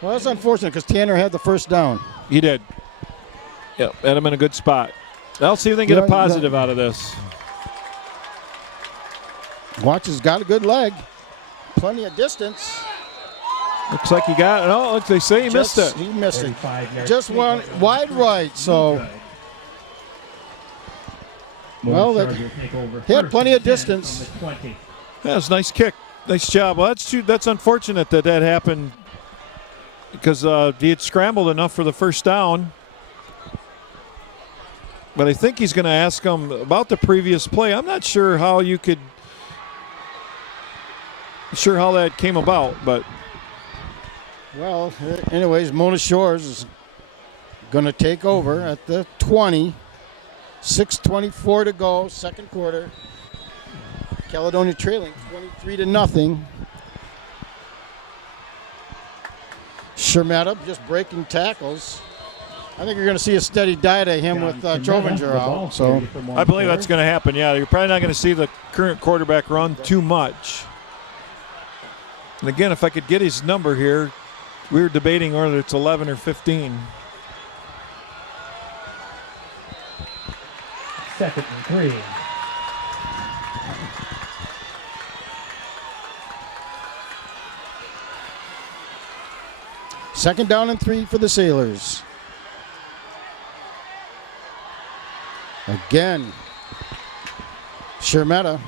Well, that's unfortunate because Tanner had the first down. He did. Yep, had him in a good spot. I'll see if they can get Yeah, a positive out of this. Watch has got a good leg. Plenty of distance. Looks like he got it. Oh, look, they say he missed it. He missed it. 35-yard Just kick. one wide right. So Good. Well, More that- Chargers take over he had first plenty of and 10 distance. from the 20. That was a nice kick. Nice job. Well, that's unfortunate that happened because he had scrambled enough for the first down. But I think he's going to ask him about the previous play. I'm not sure how that came about, but Well, anyways, Mona Shores is going to take over at the 20. 6:24 to go, second quarter. Caledonia trailing 23-0. Shermetta just breaking tackles. I think you're going to see a steady diet of him with Trovinger out. So I believe that's going to happen. Yeah, you're probably not going to see the current quarterback run too much. And again, if I could get his number here, we were debating whether it's 11 or 15. 2nd and 3. second down and 3 for the Sailors. Again, Shermetta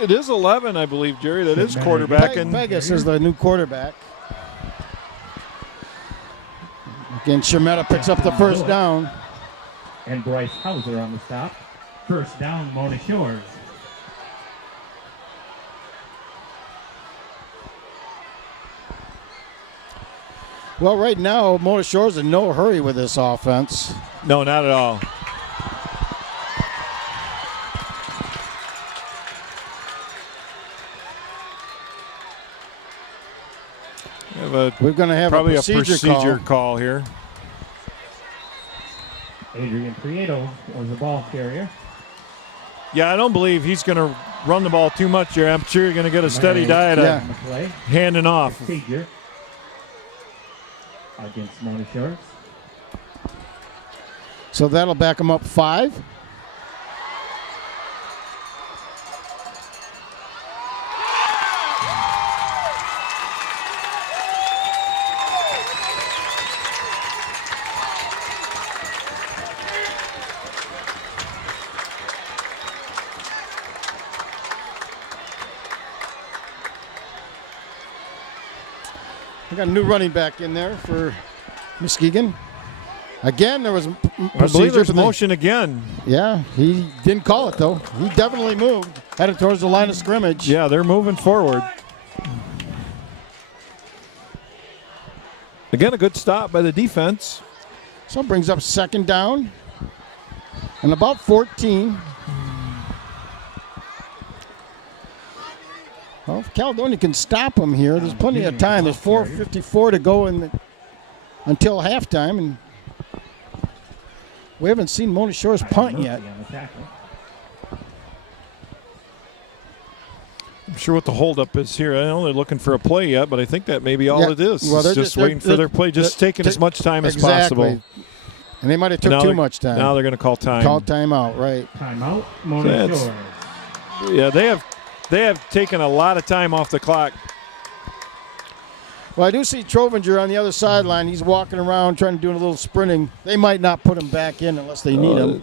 It is 11, I believe, Jerry. That is quarterback. And Vegas is the new quarterback. Again, Shemetta picks up the first down. And Bryce Hauser on the stop. First down, Mona Shores. Well, right now, Mona Shores in no hurry with this offense. no, not at all. We're going to have Probably a procedure call here. Adrian Prieto was the ball carrier. Yeah, I don't believe he's going to run the ball too much here. I'm sure you're going to get a steady diet Yeah. On the play. handing off. Procedure against Mona Shores. So that'll back them up 5. We got a new running back in there for Muskegon. Again, there was I believe procedure there's for the- motion again. Yeah, he didn't call it though. He definitely moved, headed towards the line of scrimmage. Yeah, they're moving forward. Again, a good stop by the defense. So it brings up second down and about 14. Well, if Caledonia can stop them here, there's plenty of time. There's 4:54 to go until halftime, and we haven't seen Mona Shores punt yet. On the tackle. I'm sure what the holdup is here. I don't know they're looking for a play yet, but I think that may be all Yeah, it is. well, It's they're just they're- waiting for their play, just taking as much time as possible. Exactly. And they might have took Now too they're- much time. Now they're going to call time. Call timeout, right. Timeout, Mona That's- Shores. Yeah, they have taken a lot of time off the clock. Well, I do see Trovinger on the other sideline. He's walking around trying to do a little sprinting. They might not put him back in unless they need him.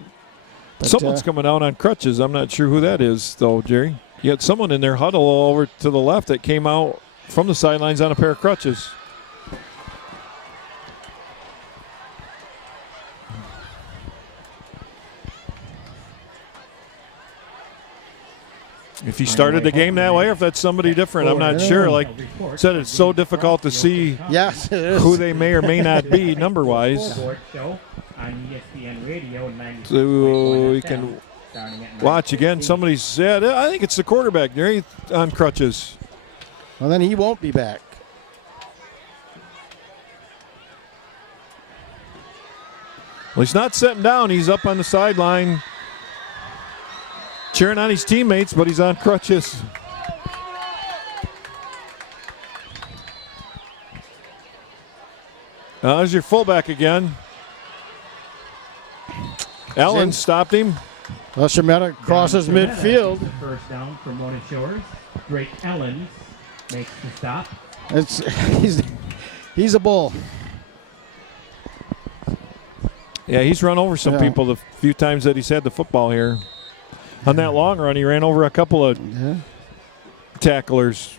But, Someone's coming out on crutches. I'm not sure who that is, though, Jerry. You had someone in their huddle over to the left that came out from the sidelines on a pair of crutches. If he started the game that way or if that's somebody different, I'm not sure. Like I said, it's so difficult to see Yes, it is. who they may or may not be number-wise. Sports show on ESPN Radio 90.1 So we FM, can starting at watch again. 9:15. Somebody said, I think it's the quarterback, Jerry, on crutches. Well, then he won't be back. Well, he's not sitting down. He's up on the sideline cheering on his teammates, but he's on crutches. There's your fullback again. Allen stopped him. Well, Shemetta crosses Down to Shemetta. midfield. The first down for Mona Shores. Drake Ellens makes the stop. He's a bull. Yeah, he's run over some Yeah. people the few times that he's had the football here. On that long run, he ran over a couple of tacklers.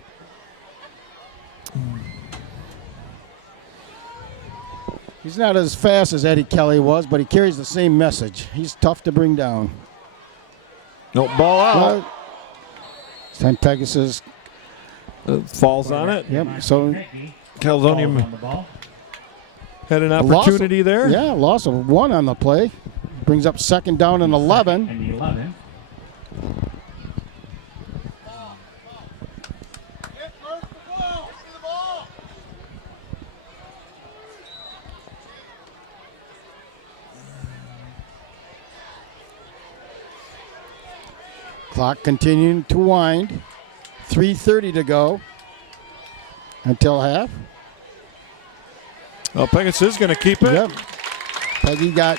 He's not as fast as Eddie Kelly was, but he carries the same message. He's tough to bring down. No, ball out. Well, this time Pegasus. Falls on it. Yep. So Caledonia On the ball. had an a loss of- opportunity there. Yeah, loss of 1 on the play. Brings up second down and 11. And 11. Clock continuing to wind. 3:30 to go until half. Well, Pegasus is going to keep it. Yep. Peggy got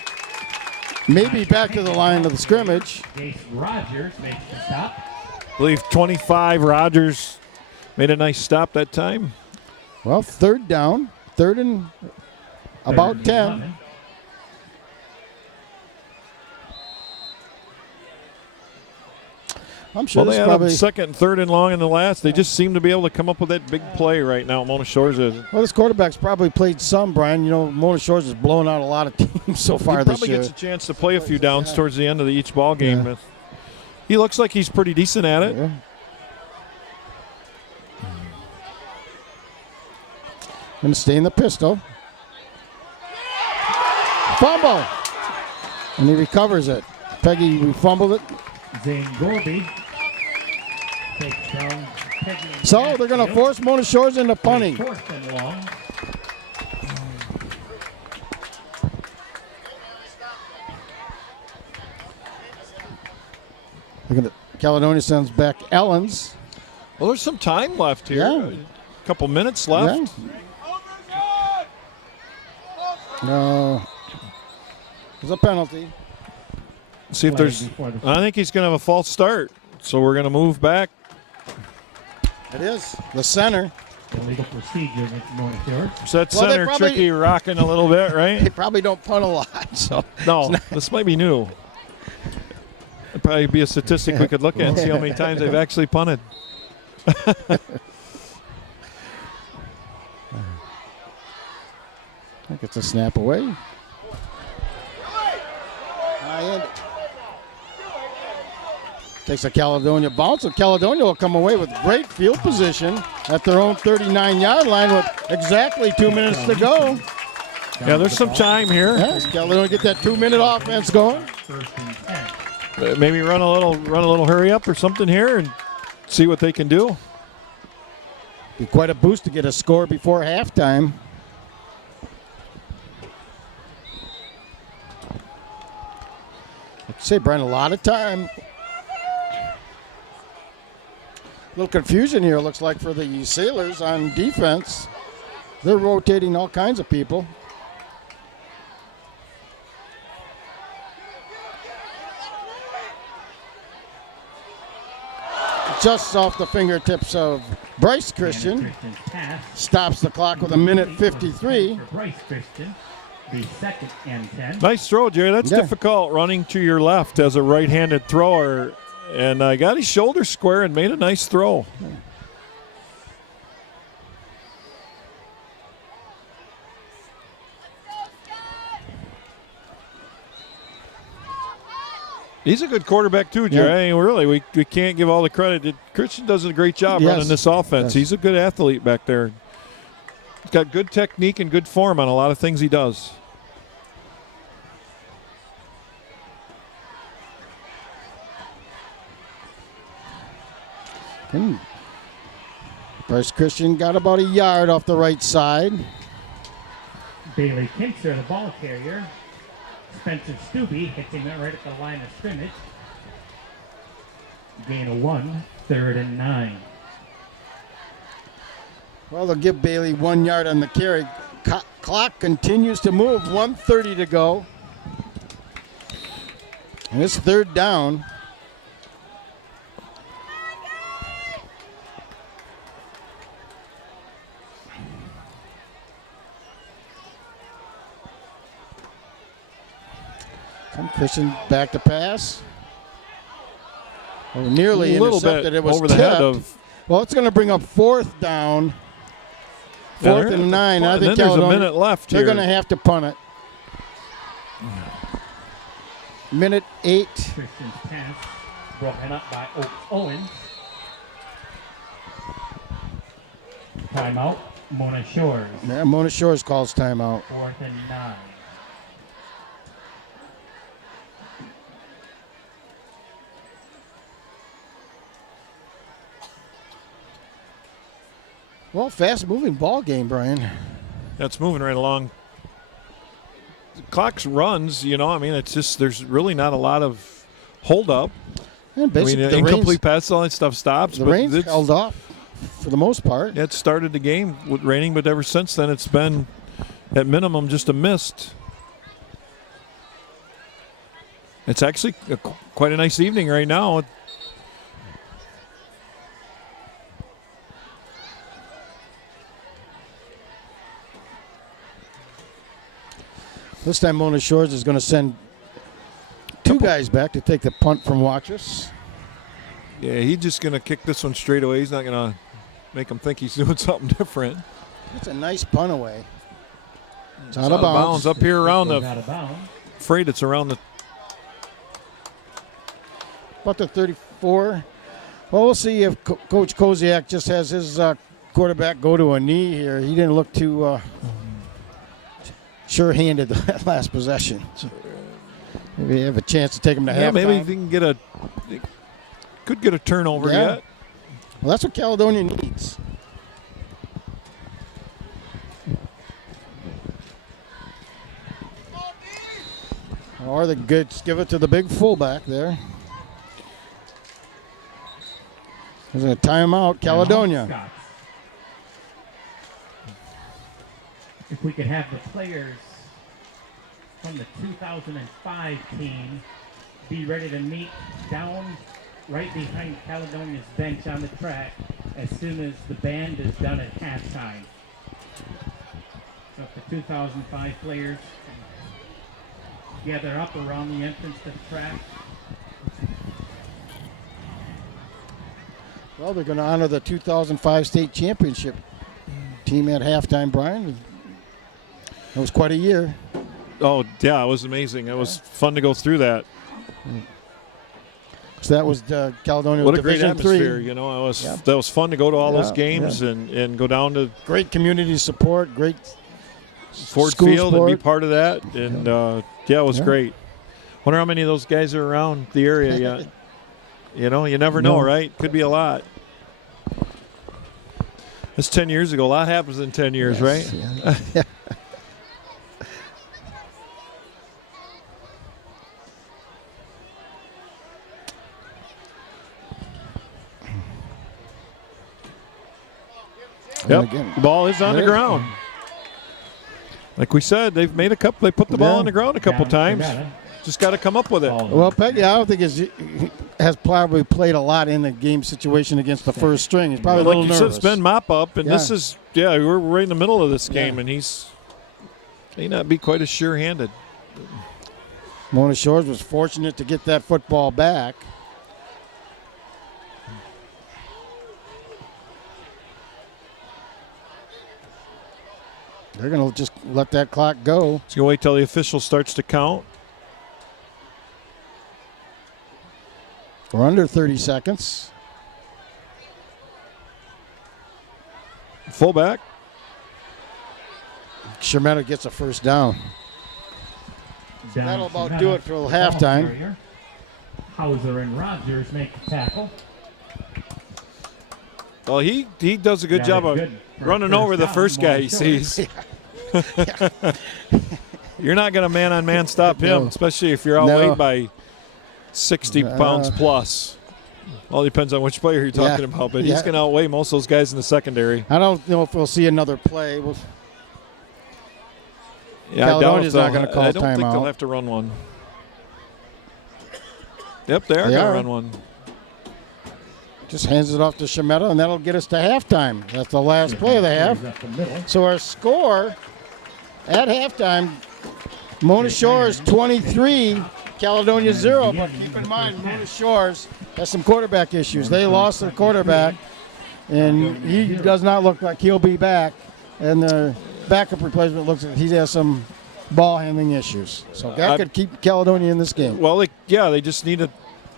maybe back to the line of the scrimmage. Jace Rogers makes the stop. I believe 25. Rogers made a nice stop that time. Well, third down. Third and about Third and 10. 11. I'm sure Well, they this had probably. them second and third and long in the last. They just seem to be able to come up with that big play right now. Mona Shores is. Well, this quarterback's probably played some, Brian. You know, Mona Shores has blown out a lot of teams so far He this probably year. gets a chance to play a few downs towards the end of each ball game. Yeah. He looks like he's pretty decent at it. Yeah. Going to stay in the pistol. Fumble. And he recovers it. Peggy, we fumbled it. Zane Gorby takes down Peggy. So they're going to force Mona Shores into punting. Fourth and long. Caledonia sends back Ellens. Well, there's some time left here. Yeah. A couple minutes left. Yeah. No. There's a penalty. See if there's. I think he's going to have a false start. So we're going to move back. It is. The center. Illegal procedure against Mona Shores. So that Well, they center probably- tricky rocking a little bit, They right? probably don't punt a lot. So No, this might be new. It'd probably be a statistic we could look at and see how many times they've actually punted. I think it's a snap away. High end. Takes a Caledonia bounce, and Caledonia will come away with great field position at their own 39-yard line with exactly 2 minutes to go. Yeah, there's some time here. Yes, Caledonia get that 2-minute offense going. First and 10. Maybe run a little hurry up or something here and see what they can do. Be quite a boost to get a score before halftime. I'd say, Brian, a lot of time. A little confusion here, looks like, for the Sailors on defense. They're rotating all kinds of people. Just off the fingertips of Bryce Christian. Christian's pass Stops the clock with 1:53. for Bryce Christian. The second and 10. Nice throw, Jerry. That's Yeah. difficult running to your left as a right-handed thrower. And I got his shoulder square and made a nice throw. He's a good quarterback too, Jerry. Yeah. I mean, really, we can't give all the credit. Christian does a great job Yes. running this offense. Yes. He's a good athlete back there. He's got good technique and good form on a lot of things he does. Bryce Christian got about a yard off the right side. Bailey Kinzer, the ball carrier. Spencer Stubbe hitting it right at the line of scrimmage. Gain of 1, 3rd and 9. Well, they'll give Bailey 1 yard on the carry. Clock continues to move. 1:30 to go. And it's 3rd down. Come Christian back to pass. Oh, nearly A little intercepted. bit It was over the tipped. head of. Well, it's going to bring up 4th down. 4th and 9. I And think then there's a Caledonia- minute left They're here. going to have to punt it. Minute 8. Christian's pass broken up by Oaks Owens. Timeout, Mona Shores. Yeah, Mona Shores calls timeout. 4th and 9. Well, fast-moving ball game, Brian. That's moving right along. The clock runs, I mean, it's just there's really not a lot of hold up. And I basically, mean, the incomplete rain's, pass, all that stuff stops. the but rain's it's- held off for the most part. It started the game with raining, but ever since then it's been, at minimum, just a mist. It's actually quite a nice evening right now. This time, Mona Shores is going to send two guys back to take the punt from Watrous. Yeah, he's just going to kick this one straight away. He's not going to make him think he's doing something different. It's a nice punt away. It's Out of bounds up here around the. Out of bounds. Afraid it's around the. About the 34. Well, we'll see if Coach Koziak just has his quarterback go to a knee here. He didn't look too sure-handed that last possession. So maybe have a chance to take him to halftime. Maybe if he can get could get a turnover yet. Well, that's what Caledonia needs. Or the goods give it to the big fullback there. There's a timeout, Caledonia. If we could have the players from the 2005 team be ready to meet down right behind Caledonia's bench on the track as soon as the band is done at halftime. So if the 2005 players gather up around the entrance to the track. Well, they're going to honor the 2005 state championship team at halftime, Brian. That was quite a year. Oh, yeah, it was amazing. It was fun to go through that. So that was the Caledonia What a Division great atmosphere, 3. you know. That was fun to go to all those games and go down to great community support, great Ford school Field sport. and be part of that. And, it was great. Wonder how many of those guys are around the area yet. You know, you never know, right? Could be a lot. That's 10 years ago. A lot happens in 10 years, right? Yeah. Yep, the ball is on the ground. Like we said, they've made a couple. They put the ball on the ground a couple times. Just got to come up with it. Well, Peggy, I don't think he has probably played a lot in the game situation against the first string. He's probably a little nervous. Like you said, it's been mop up, and this is we're right in the middle of this game, and he's may not be quite as sure-handed. Mona Shores was fortunate to get that football back. They're going to just let that clock go. He's going to wait till the official starts to count. We're under 30 seconds. Fullback. Shermetta gets a first down. That'll about do it for halftime. Hauser and Rogers make the tackle. Well, he does a good job of running over the first guy he sees. You're not going to man-on-man stop him, especially if you're outweighed by 60 pounds plus. All depends on which player you're talking about, but he's going to outweigh most of those guys in the secondary. I don't know if we'll see another play. Caledonia's not going to call I don't think timeout. they'll have to run one. Yep, they are going to run one. Just hands it off to Shermetta, and that'll get us to halftime. That's the last play of the half. So our score at halftime, Mona Shores 23, Caledonia 0. But keep in mind, Mona Shores has some quarterback issues. They lost their quarterback, and he does not look like he'll be back. And the backup replacement looks like he has some ball handling issues. So that could keep Caledonia in this game. Well, they just need to.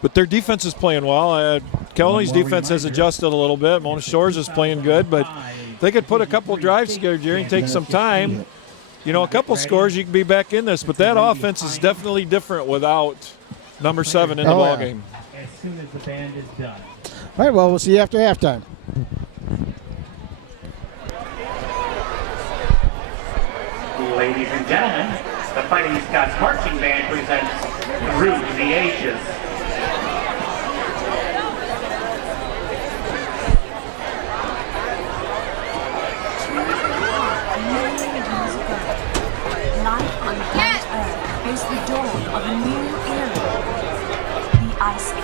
But their defense is playing well. Caledonia's defense has adjusted a little bit. Mona Shores is playing good, but they could put a couple drives together, Jerry, and take some time. You know, a couple scores, you can be back in this. But that offense is definitely different without number 7 in the ballgame. As soon as the band is done. All right, well, we'll see you after halftime. Ladies and gentlemen, the Fighting Scots Marching Band presents Through the Ages. Life on planet Earth is the dawn of a new era, the Ice Age.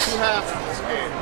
two halves of this game.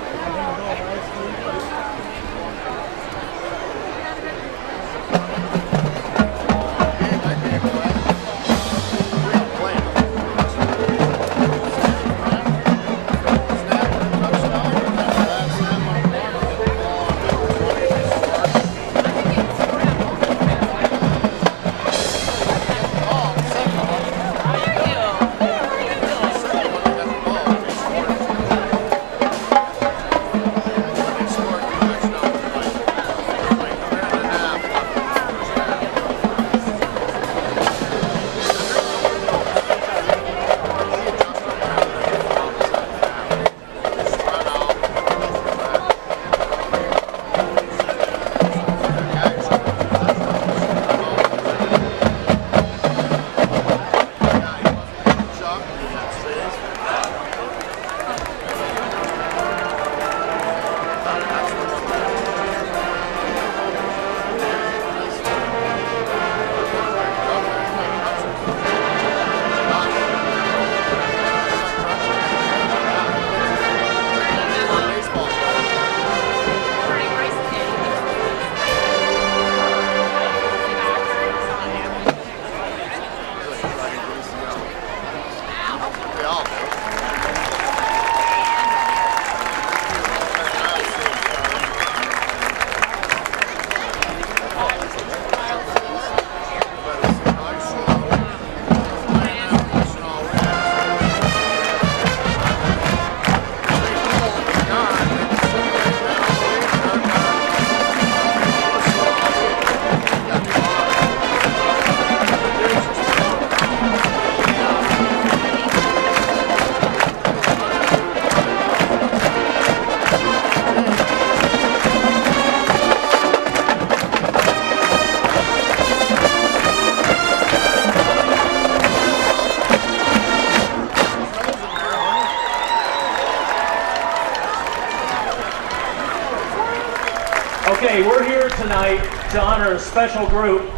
Okay, we're here tonight to honor a special group,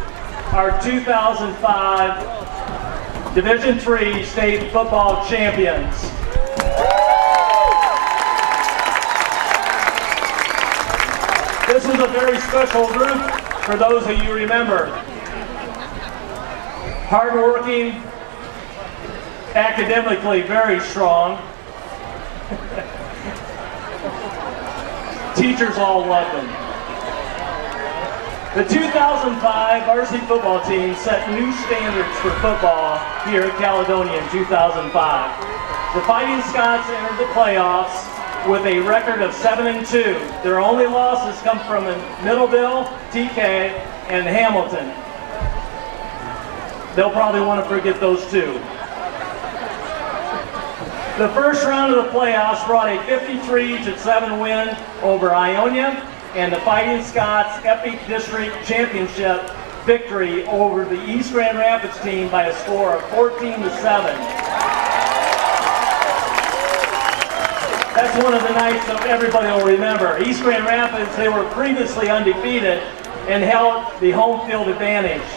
our 2005 Division III state football champions. This is a very special group for those of you remember. Hardworking, academically very strong. Teachers all loved them. The 2005 varsity football team set new standards for football here at Caledonia in 2005. The Fighting Scots entered the playoffs with a record of 7-2. Their only losses come from Middleville, TK, and Hamilton. They'll probably want to forget those two. The first round of the playoffs brought a 53-7 win over Ionia, and the Fighting Scots Epic District Championship victory over the East Grand Rapids team by a score of 14-7. That's one of the nights that everybody will remember. East Grand Rapids, they were previously undefeated and held the home field advantage.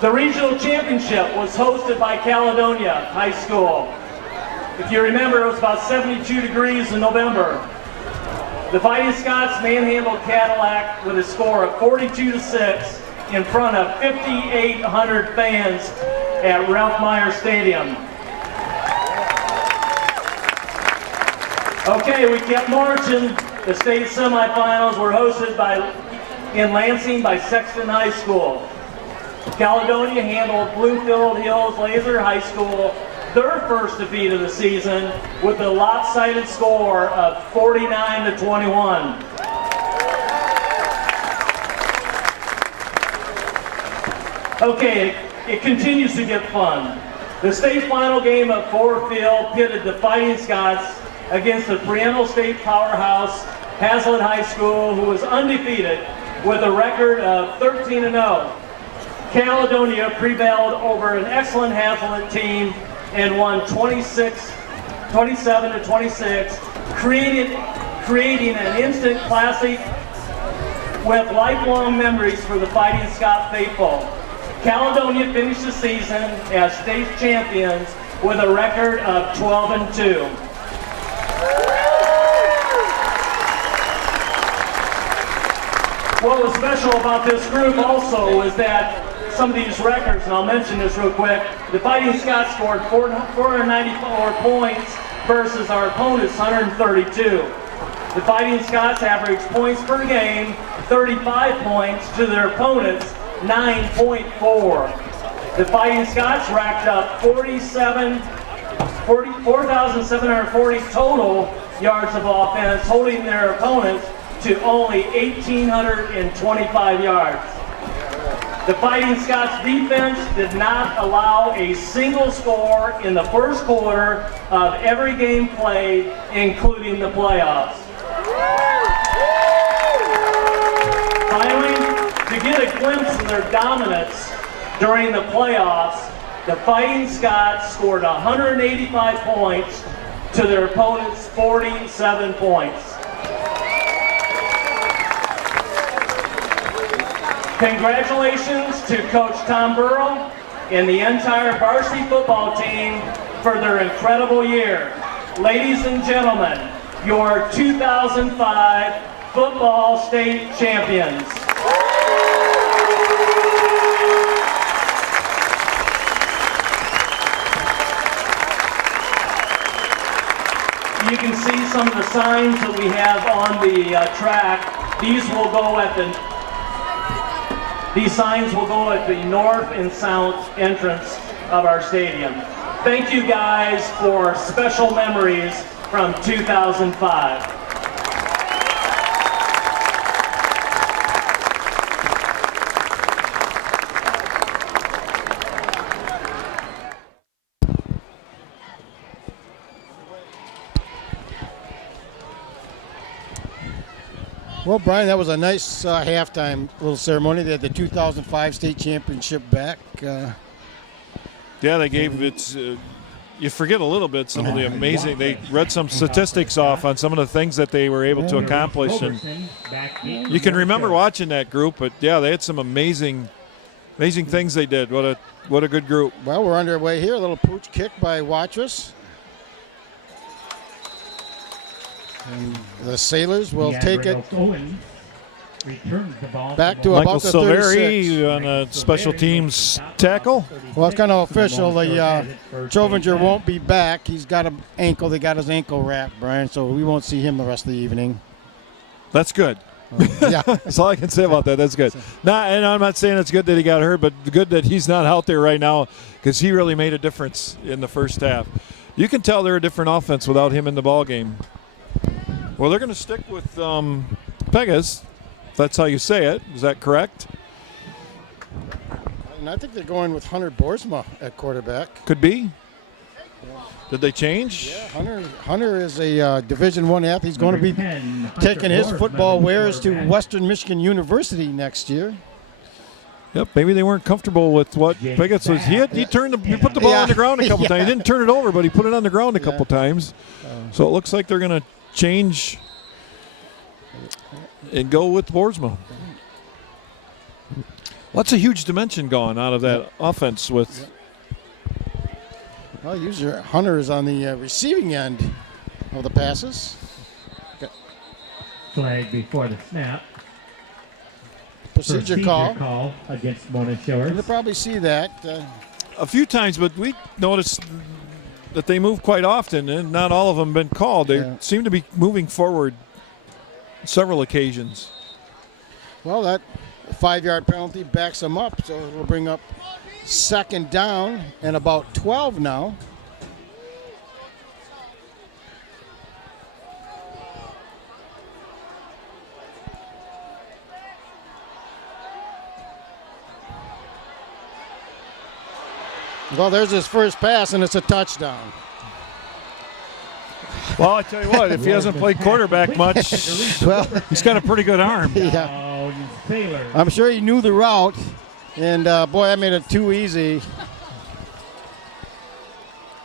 The regional championship was hosted by Caledonia High School. If you remember, it was about 72 degrees in November. The Fighting Scots manhandled Cadillac with a score of 42-6 in front of 5,800 fans at Ralph Meyer Stadium. Okay, we kept marching. The state semifinals were hosted in Lansing by Sexton High School. Caledonia handled Bluefield Hills Laser High School, their first defeat of the season, with a lopsided score of 49-21. Okay, it continues to get fun. The state final game at Ford Field pitted the Fighting Scots against the perennial state powerhouse Hazlitt High School, who was undefeated with a record of 13-0. Caledonia prevailed over an excellent Hazlitt team and won 27-26, creating an instant classic with lifelong memories for the Fighting Scot faithful. Caledonia finished the season as state champions with a record of 12-2. what was special about this group also is that some of these records, and I'll mention this real quick, the Fighting Scots scored 494 points versus our opponents 132. The Fighting Scots averaged points per game 35 points to their opponents 9.4. The Fighting Scots racked up 4,740 total yards of offense, holding their opponents to only 1,825 yards. The Fighting Scots defense did not allow a single score in the first quarter of every game played, including the playoffs. Finally, to get a glimpse of their dominance during the playoffs, the Fighting Scots scored 185 points to their opponent's 47 points. Congratulations to Coach Tom Burrow and the entire varsity football team for their incredible year. Ladies and gentlemen, your 2005 football state champions. You can see some of the signs that we have on the track. These signs will go at the north and south entrance of our stadium. Thank you guys for special memories from 2005. Well, Brian, that was a nice halftime little ceremony. They had the 2005 state championship back. Yeah, they gave it. You forget a little bit some of the amazing. They read some statistics off on some of the things that they were able to accomplish, and you can remember watching that group. But yeah, they had some amazing things they did. What a good group. Well, we're underway here. A little pooch kick by Watrous. And the Sailors will take it back to Michael about the 36. Silveri on a special teams tackle. Well, it's kind of official. The Trovinger won't be back. He's got an ankle. They got his ankle wrapped, Brian, so we won't see him the rest of the evening. That's good. Yeah. That's all I can say about that. That's good. And I'm not saying it's good that he got hurt, but good that he's not out there right now because he really made a difference in the first half. You can tell they're a different offense without him in the ball game. Well, they're going to stick with Pegas, if that's how you say it. Is that correct? And I think they're going with Hunter Boersma at quarterback. Could be. Did they change? Yeah, Hunter is a Division I athlete. He's going to be taking his football wares to Western Michigan University next year. Yep, maybe they weren't comfortable with what Pegas was. He put the ball on the ground a couple times. He didn't turn it over, but he put it on the ground a couple times. So it looks like they're going to change and go with Boersma. What's a huge dimension gone out of that offense with? Well, usually Hunter is on the receiving end of the passes. Flag before the snap. Procedure call against Mona Shores. You'll probably see that. A few times, but we noticed that they move quite often, and not all of them have been called. They seem to be moving forward several occasions. Well, that 5-yard penalty backs them up, so it'll bring up second down and about 12 now. Well, there's his first pass, and it's a touchdown. Well, I tell you what, if he hasn't played quarterback much, Well, he's got a pretty good arm. yeah. I'm sure he knew the route, and boy, I made it too easy.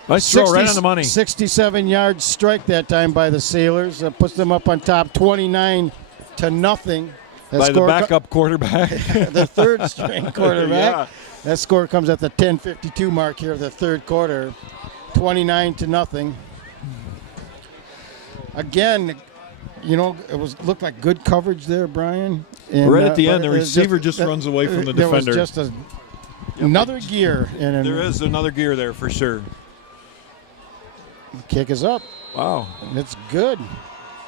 Nice throw, right on the money. 67-yard strike that time by the Sailors. Puts them up on top 29-0. By the backup quarterback. The third string quarterback. Yeah. That score comes at the 10:52 mark here of the third quarter, 29-0. Again, you know, looked like good coverage there, Brian. And, Right at the but end, the it was receiver just runs away from the there defender. was just another gear. And There is another gear there for sure. The kick is up. Wow. And it's good.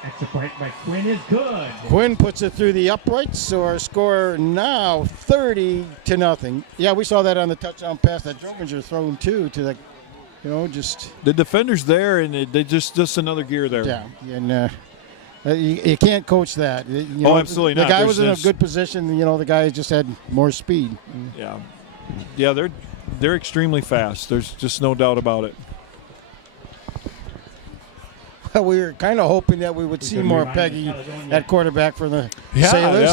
Extra point by Quinn is good. Quinn puts it through the uprights, so our score now 30-0. Yeah, we saw that on the touchdown pass that Drominger thrown too to the, just The defender's there, and they just another gear there. yeah. And you can't coach that. Absolutely the not. guy There's was in a this- good position. The guy just had more speed. Yeah, they're extremely fast. There's just no doubt about it. We were kind of hoping that we would see more Peggy at quarterback for the Sailors.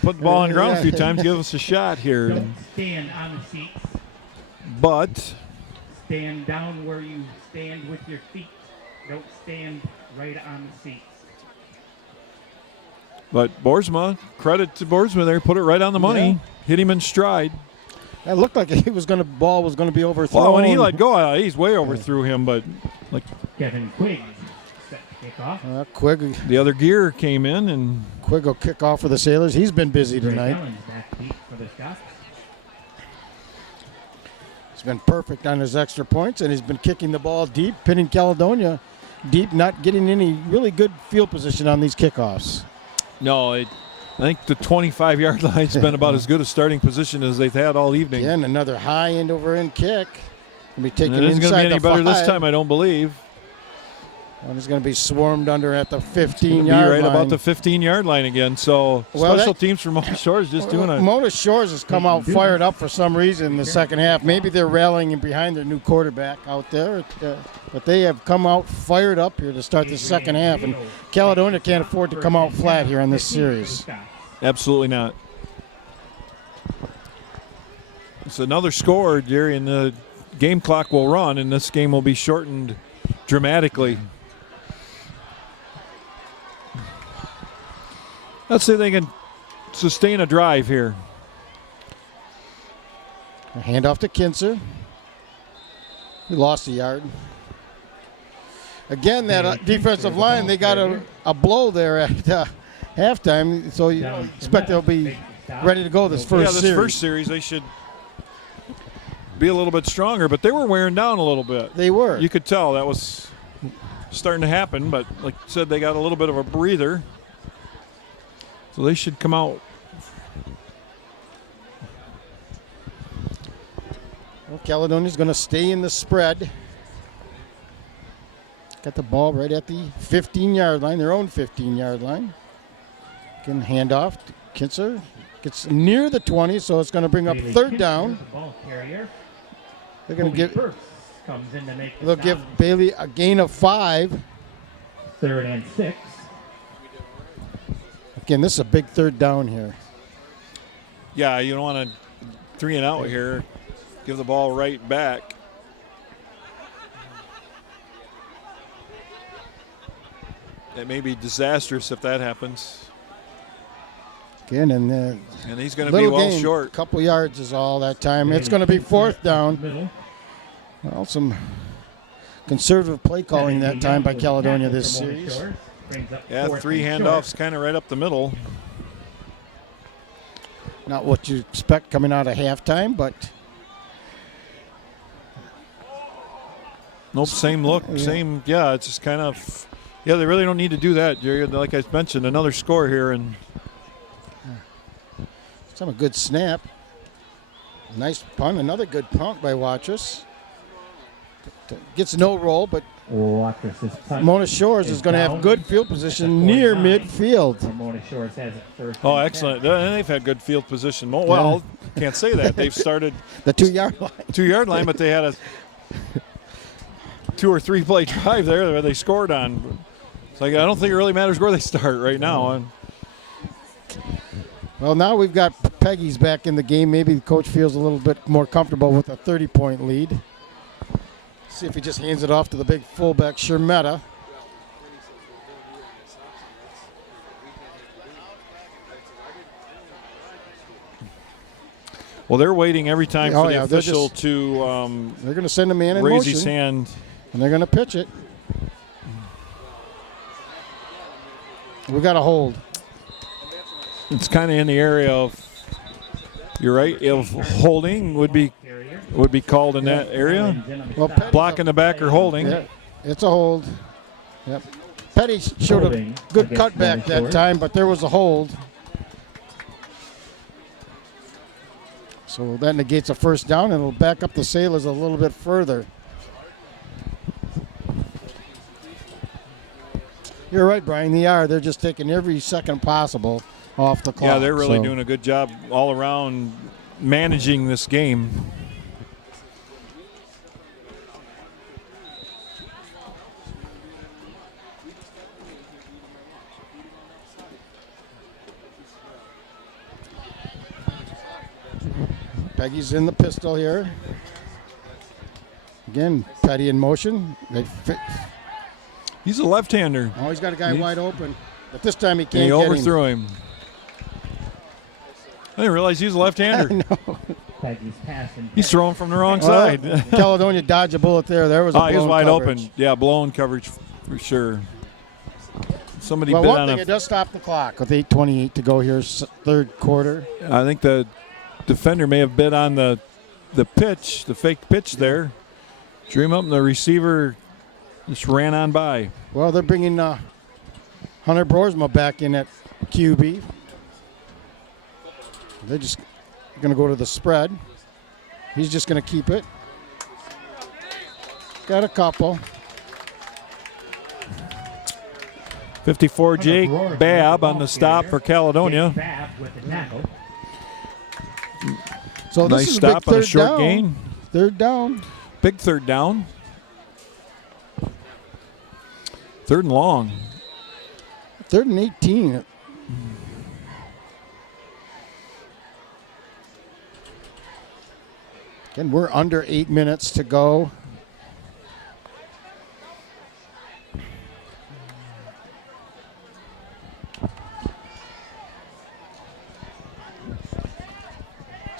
Put the ball on the ground a few times, give us a shot here. Don't stand on the seats. But Stand down where you stand with your feet. Don't stand right on the seats. Boersma, credit to Boersma there, put it right on the money. Yeah. Hit him in stride. It looked like ball was going to be overthrown. Well, when he let go, he's way overthrew him, but like Kevin Quigg set the kickoff. Quigg the other gear came in, and will kick off for the Sailors. He's been busy Drake tonight. Allen's back deep for the Scots. He's been perfect on his extra points, and he's been kicking the ball deep, pinning Caledonia deep, not getting any really good field position on these kickoffs. no, I think the 25-yard line's been about as good a starting position as they've had all evening. Again, another high end over end kick. Gonna be taken And it isn't going to inside be any the better this 5. time, I don't believe. And he's going to be swarmed under at the It's gonna 15-yard be line. right about the 15-yard line again. So Well, special that- teams from Mona Shores just doing a Mona Shores has come out fired up for some reason in the second half. Maybe they're rallying behind their new quarterback out there, but they have come out fired up here to start the second half. And Caledonia can't afford to come out flat here in this series. absolutely not. It's another score, Jerry, and the game clock will run, and this game will be shortened dramatically. Let's see if they can sustain a drive here. A handoff to Kinzer. He lost a yard. Again, that defensive line, they got a blow there at halftime, so you expect they'll be ready to go this first series. First series they should be a little bit stronger, but they were wearing down a little bit. They were. You could tell that was starting to happen, but like I said, they got a little bit of a breather. So they should come out. Well, Caledonia's going to stay in the spread. Got the ball right at the 15-yard line, their own 15-yard line. Can hand off to Kinzer. Gets near the 20, so it's going to bring up third down. The ball carrier. They're going to Cody give. First comes in to make the They'll stop. give Bailey a gain of 5. 3rd and 6. Again, this is a big third down here. Yeah, you don't want to 3 and out here. Give the ball right back. That may be disastrous if that happens. Again, and And he's going to be little well gain, short. couple yards is all that time. It's going to be fourth down. Middle. Well, some conservative play calling that time by Caledonia this series. Yeah, 3 handoffs kind of right up the middle. Not what you expect coming out of halftime, but Nope, same look, same. Yeah, it's just kind of. Yeah, they really don't need to do that, Jerry. Like I mentioned, another score here, and some a good snap. Nice punt, another good punt by Watrous. Gets no roll, but Watrous' punt Mona Shores is going to have good field position near midfield. Mona Shores has it first. oh, and excellent. And they've had good field position. Well, can't say that. They've started The 2-yard line. 2-yard line, but they had a 2 or 3 play drive there where they scored on. It's like I don't think it really matters where they start right now. And Well, now we've got Peggy's back in the game. Maybe the coach feels a little bit more comfortable with a 30-point lead. See if he just hands it off to the big fullback, Shermetta. well, they're waiting every time Oh, for the yeah, they're official just- to They're going to send a man in raise motion, his hand. and they're going to pitch it. We got a hold. It's kind of in the area of, you're right, of holding would be called in that area. Well, Blocking the back or holding. Yeah, it's a hold. Yep. Petty showed a Holding good against cutback that Shores. time, but there was a hold. So that negates a first down, and it'll back up the Sailors a little bit further. You're right, Brian. They are. They're just taking every second possible off the clock. Yeah, they're really so. doing a good job all around managing this game. Peggy's in the pistol here. Again, Petty in motion. He's a left-hander. Oh, he's got a guy wide open. But this time he And can't he get overthrew him. I didn't realize he was a left-hander. Peggy's passing. He's throwing from the wrong Well, side. Caledonia dodged a bullet there. There was a He was blown wide coverage. open. Yeah, blown coverage for sure. Somebody Well, bit one on thing, it does stop the clock with 8:28 to go here, third quarter. I think the defender may have bit on the pitch, the fake pitch there. Drew him up, and the receiver just ran on by. Well, they're bringing Hunter Broersma back in at QB. They're just going to go to the spread. He's just going to keep it. Got a couple. 54, Jake Babb on the stop for Caledonia. Babb with the tackle. So this Nice is stop a big on a third short down. gain. Third down. Big third down. Third and long. Third and 18. Again, we're under 8 minutes to go.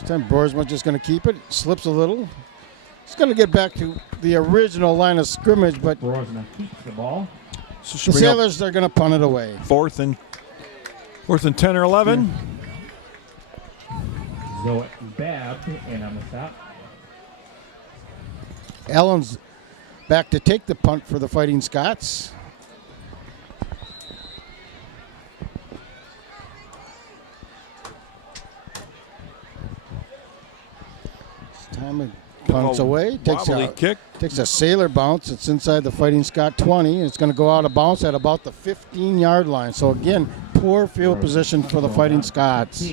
This time Broersma just going to keep it. Slips a little. He's going to get back to the original line of scrimmage, but Broersma keeps the ball. So the should bring up Sailors are going to punt it away. fourth and 10 or 11. Zoe Babb in on the stop. Allen's back to take the punt for the Fighting Scots. This time it punts Oh, away. wobbly kick. Takes a Sailor bounce. It's inside the Fighting Scot 20. And it's going to go out of bounds at about the 15-yard line. So again, poor field position for the Fighting Scots.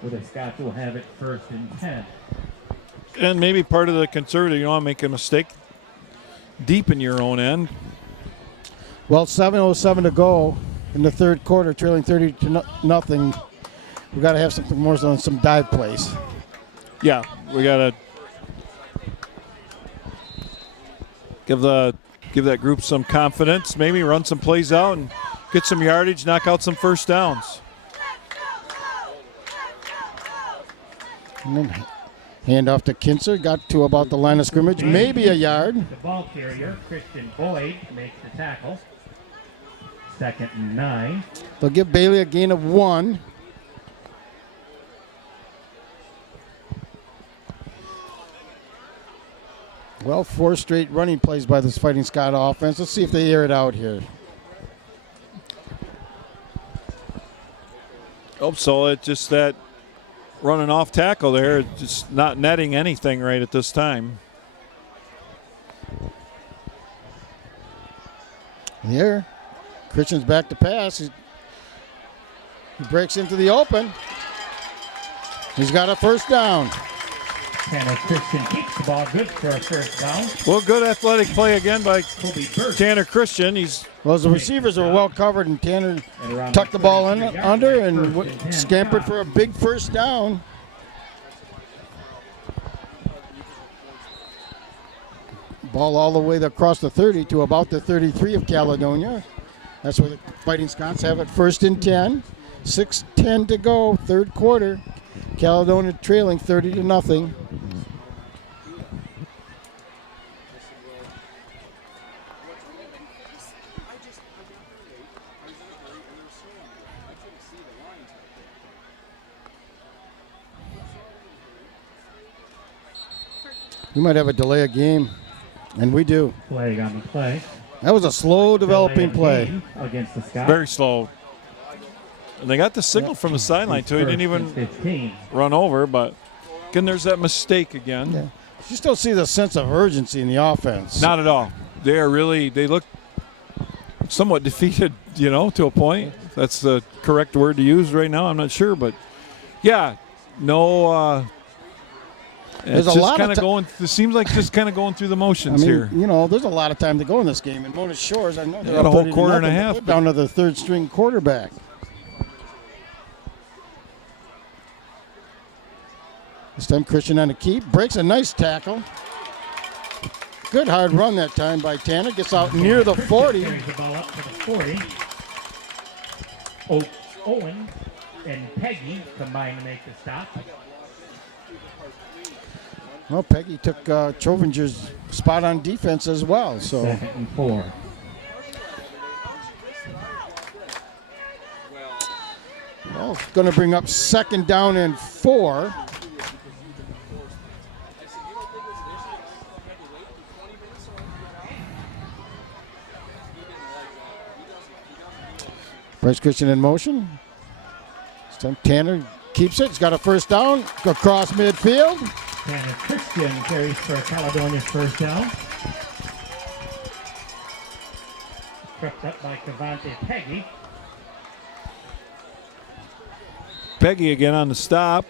Where the Scots will have it first and 10. And maybe part of the concern, you don't want to make a mistake deep in your own end. Well, 7:07 to go in the third quarter, trailing 30 to nothing. We got to have something more than some dive plays. Yeah, we got to give that group some confidence, maybe run some plays out and get some yardage, knock out some first downs. And then hand off to Kinzer, got to about the line of scrimmage, maybe a yard. The ball carrier, Christian Boyd, makes the tackle. Second and 9. They'll give Bailey a gain of 1. Well, 4 straight running plays by this Fighting Scot offense. Let's see if they air it out here. Oh, so it's just that running off tackle there, just not netting anything right at this time. Here, Christian's back to pass. He breaks into the open. He's got a first down. Tanner Christian keeps the ball, good for a first down. Well, good athletic play again by Kobe Burst. Tanner Christian. He's Well, the receivers are well covered, and Tanner tucked the ball in under and scampered for a big first down. Ball all the way across the 30 to about the 33 of Caledonia. That's where the Fighting Scots have it, first and 10. 6:10 to go, third quarter. Caledonia trailing 30 to nothing. We might have a delay of game, and we do. Flag on the play. That was a slow developing Delay of play. game against the Scots. Very slow. And they got the signal from the sideline, too. He didn't even 15. run over, but again, there's that mistake again. Yeah. You still see the sense of urgency in the offense. Not at all. They look somewhat defeated, to a point. If that's the correct word to use right now. I'm not sure, but yeah, no. There's it's a just lot kind of of going. It seems like just kind of going through the motions here. There's a lot of time to go in this game. And Mona Shores, I know They got a whole quarter and a 30-0, half, they're down to their third string quarterback. This time Christian on the keep, breaks a nice tackle. Good hard run that time by Tanner. Gets out near the 40. Carries the ball up to the 40. Owen and Peggy combine to make the stop. Well, Peggy took Trovinger's spot on defense as well. So 2nd and 4. well, it's going to bring up 2nd down and 4. Bryce Christian in motion. This time Tanner keeps it. He's got a first down across midfield. Tanner Christian carries for Caledonia's first down. Tripped up by Cavante Peggy. Peggy again on the stop.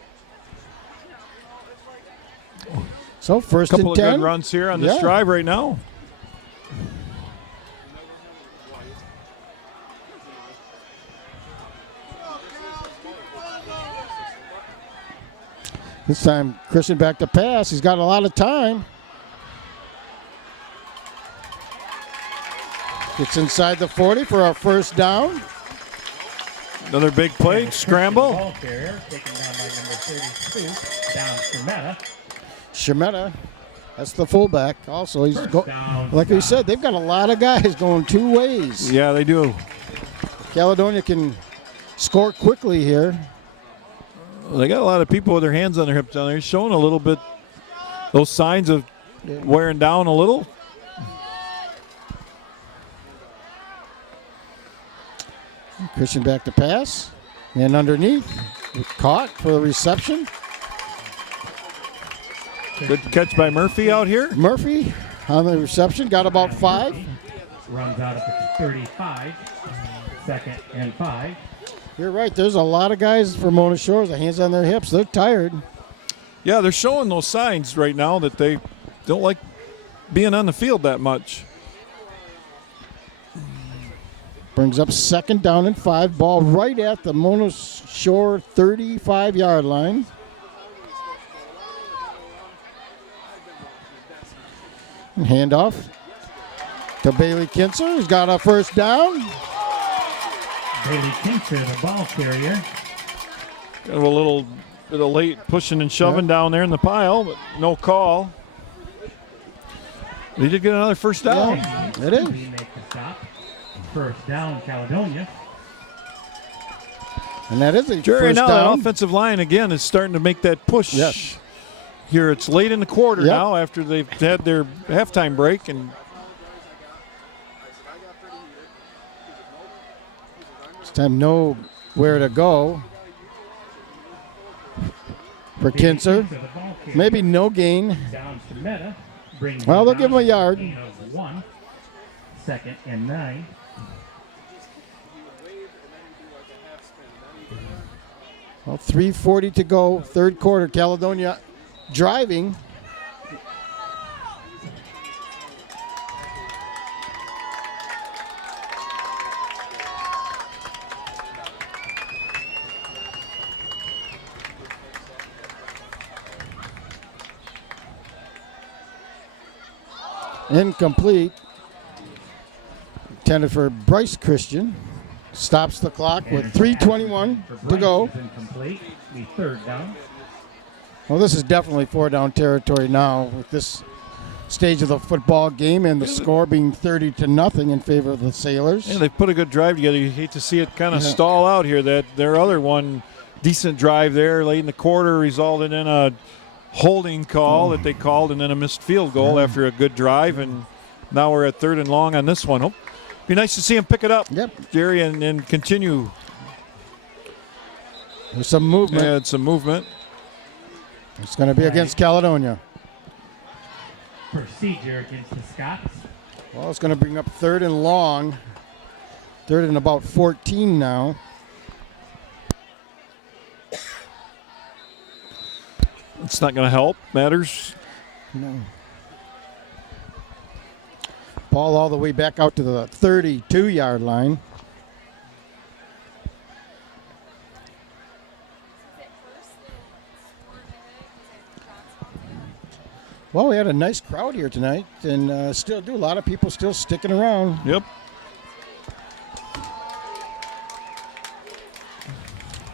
So first Couple and of 10. good runs here on this Yeah. drive right now. This time Christian back to pass. He's got a lot of time. Gets inside the 40 for our first down. Another big play, Tanner scramble. Christian ball carrier, taken down by number 32, down Shermetta. Shemetta, that's the fullback. Also, he's First down, like we Scott. said, they've got a lot of guys going two ways. Yeah, they do. Caledonia can score quickly here. They got a lot of people with their hands on their hips down there, showing a little bit those signs of wearing down a little. Christian back to pass. And underneath, caught for the reception. Good catch by Murphy out here. Murphy on the reception, got about 5. Runs out at the 35. 2nd and 5. You're right, there's a lot of guys for Mona Shores, the hands on their hips. They're tired. Yeah, they're showing those signs right now that they don't like being on the field that much. Brings up 2nd down and 5. Ball right at the Mona Shore 35-yard line. And handoff to Bailey Kinser. He's got a first down. Bailey Kinser, the ball carrier. Kind of a little bit of late pushing and shoving down there in the pile, but no call. They did get another first down. Yeah, it is. He makes the stop. First down, Caledonia. And that is a Jerry, first now down. that offensive line again is starting to make that push. Yes. Here it's late in the quarter Yep. now after they've had their halftime break, and This time nowhere to go for Kinser. The ball carrier. Maybe no gain. Down to Meta. Brings Well, him they'll give him a yard. down to the 1. 2nd and 9. Well, 3:40 to go, third quarter. Caledonia driving. Incomplete. Intended for Bryce Christian. Stops the clock with 3:21 to go. Is incomplete. The 3rd down. Well, this is definitely 4-down territory now with this stage of the football game and the score being 30-0 in favor of the Sailors. they've put a good drive together. You hate to see it kind of Yeah. stall out here. That their other one decent drive there late in the quarter resulted in a holding call that they called, and then a missed field goal after a good drive, and now we're at 3rd and long on this one. Be nice to see him pick it up, Jerry, and continue. There's some movement. Yeah, some movement. It's going to be against Caledonia. Procedure against the Scots. Well, it's going to bring up 3rd and long. 3rd and about 14 now. It's not going to help matters. No. Ball all the way back out to the 32-yard line. Well, we had a nice crowd here tonight, and still do. A lot of people still sticking around. Yep.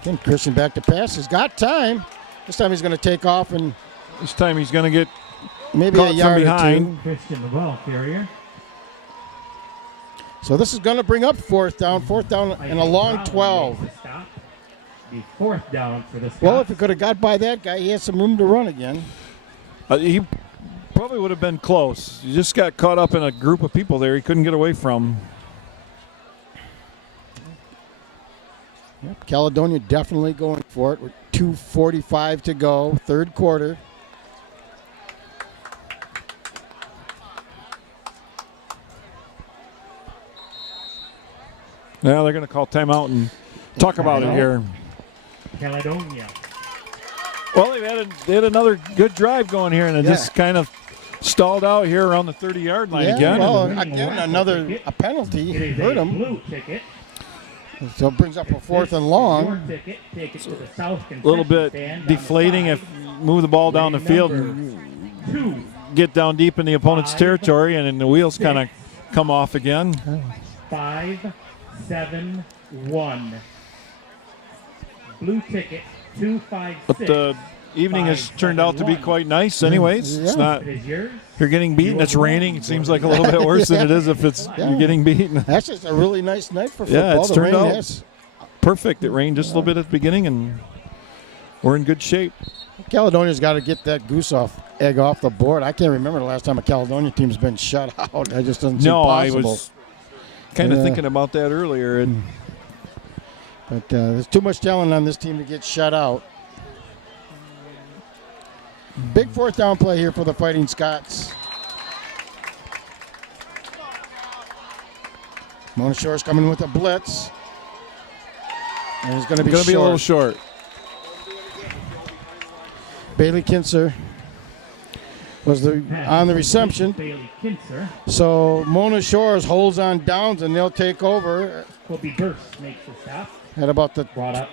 Again, Christian back to pass. He's got time. This time he's going to take off, and this time he's going to get maybe caught a yard from behind. or two. Christian, the ball carrier. So this is going to bring up 4th down and a long 12. The 4th down for the Scots. Well, if he could have got by that guy, he had some room to run again. He probably would have been close. He just got caught up in a group of people there he couldn't get away from. Yep, Caledonia definitely going for it with 2:45 to go, 3rd quarter. Yeah, they're going to call timeout and talk about it here. Caledonia. Well, they had another good drive going here, and it just kind of stalled out here around the 30-yard line again. Well, again, a penalty hurt him. Blue ticket. So it brings up a 4th and long. Your ticket, take it to the south A little bit stand deflating if move the ball down the field and 2. get down deep in the opponent's territory, and then the wheels kind of come off again. 5, 7, 1. Blue ticket 2, 5, 6. But the evening has turned out to be quite nice anyways. It's not, It is yours. if you're getting beaten, it's raining. It seems like a little bit worse than it is if you're getting beaten. That's just a really nice night for football. Yeah, it's The turned rain out has- perfect. It rained just a little bit at the beginning, and we're in good shape. Caledonia's got to get that egg off the board. I can't remember the last time a Caledonia team's been shut out. That just doesn't seem possible. I was kind of thinking about that earlier. And But there's too much talent on this team to get shut out. Big 4th down play here for the Fighting Scots. Mona Shore's coming with a blitz. And it's going to be a little short. Bailey Kinser was on the reception. Bailey Kinser. So Mona Shores holds on downs, and they'll take over Kobe Burst makes the stop. at about the Brought up.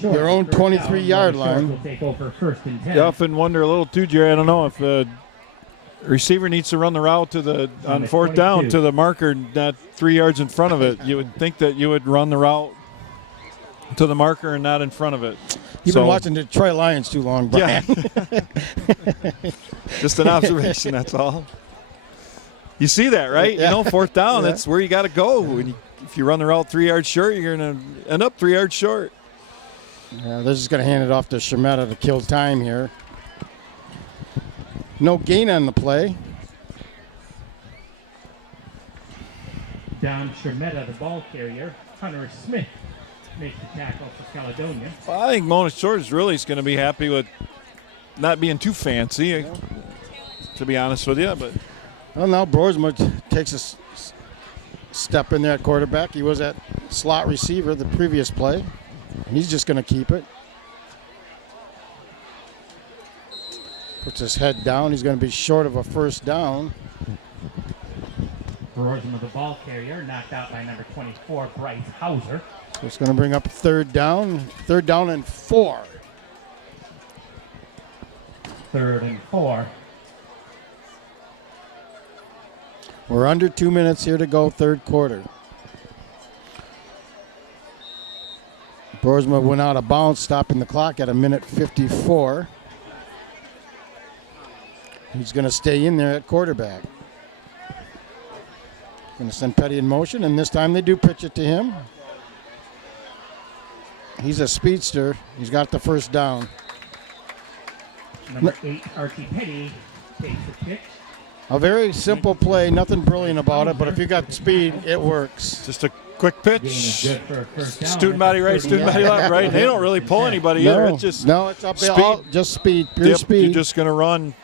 their own 23-yard line. Will take over 1st and 10. You often wonder a little too, Jerry. I don't know if the receiver needs to run the route on 4th down to the marker, not 3 yards in front of it. You would think that you would run the route to the marker and not in front of it. You've been watching the Detroit Lions too long, Brian. Yeah. Just an observation, that's all. You see that, right? Yeah. 4th down, that's where you got to go. If you run the route 3 yards short, you're going to end up 3 yards short. They're just going to hand it off to Shemetta to kill time here. No gain on the play. Don Shermetta, the ball carrier. Hunter Smith makes the tackle for Caledonia. Well, I think Mona Shores really is going to be happy with not being too fancy, to be honest with you. But Well, now Broersma takes a step in there at quarterback. He was at slot receiver the previous play. He's just going to keep it. Puts his head down. He's going to be short of a 1st down. Broersma, the ball carrier, knocked out by number 24, Bryce Hauser. So it's going to bring up 3rd down. 3rd down and 4. 3rd and 4. We're under 2 minutes here to go, 3rd quarter. Broersma went out of bounds, stopping the clock at 1:54. He's going to stay in there at quarterback. Going to send Petty in motion, and this time they do pitch it to him. He's a speedster. He's got the 1st down. Number 8, Archie Petty, takes the pitch. A very simple play, nothing brilliant about it, but if you got speed, it works. Just a quick pitch. Gain is good for a first down. Student body right, student body left, right. They don't really pull anybody either. It's just No, it's up there. speed. All, just speed, pure Yep, speed. you're just going to run.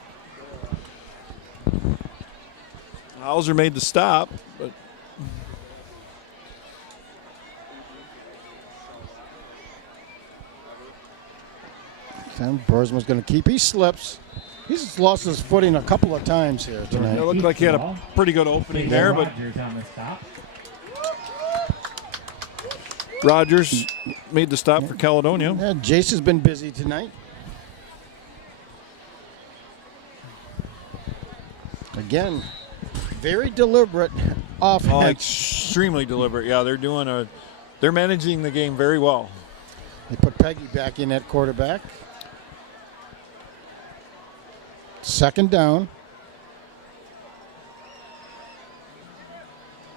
Hauser made the stop, but Boersma's going to keep. He slips. He's lost his footing a couple of times here it tonight. looked like he had a pretty good opening there, but Rogers on the stop. Rogers made the stop for Caledonia. Yeah, Jace has been busy tonight. Again, very deliberate offense. Oh, extremely deliberate. Yeah, they're managing the game very well. They put Peggy back in at quarterback. Second down.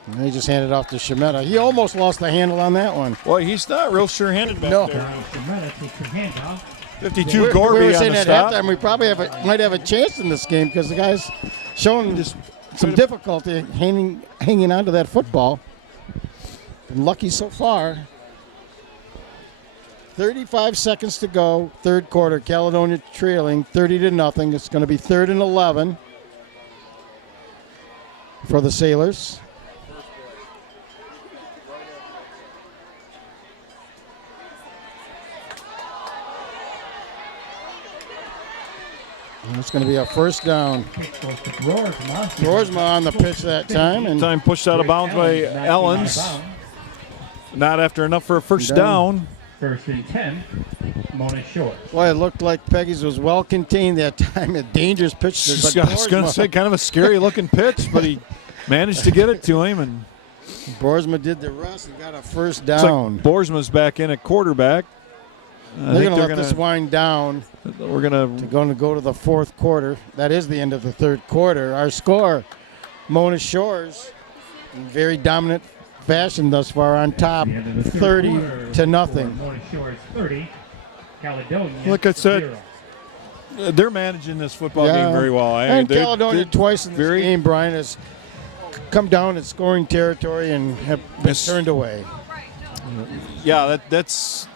And they just handed off to Shemetta. He almost lost the handle on that one. Boy, he's not real sure-handed back No. there. Shemetta takes the handoff. 52 We were Gorby on saying the at stop. halftime we probably might have a chance in this game because the guy's showing just some difficulty hanging on to that football. Been lucky so far. 35 seconds to go, third quarter. Caledonia trailing 30-0. It's going to be 3rd and 11 for the Sailors. And it's going to be a first down. Broersma on the pitch that time. And Time pushed out of bounds by Ellens. Not after enough for a first down. 1st and 10, Mona Shores. boy, it looked like Peggy's was well contained that time. A dangerous pitch. I was going to say kind of a scary-looking pitch, but he managed to get it to him. And Broersma did the rest and got a first it's down. like Boersma's back in at quarterback. They're going to let this wind down. We're going to Going to go to the fourth quarter. That is the end of the third quarter. Our score, Mona Shores, in very dominant fashion thus far on top, 30-0. Mona Shores 30, Caledonia Like I said, 0. they're managing this football game very well. And Caledonia twice in this game, Brian, has come down in scoring territory and have been turned away. Yeah, that's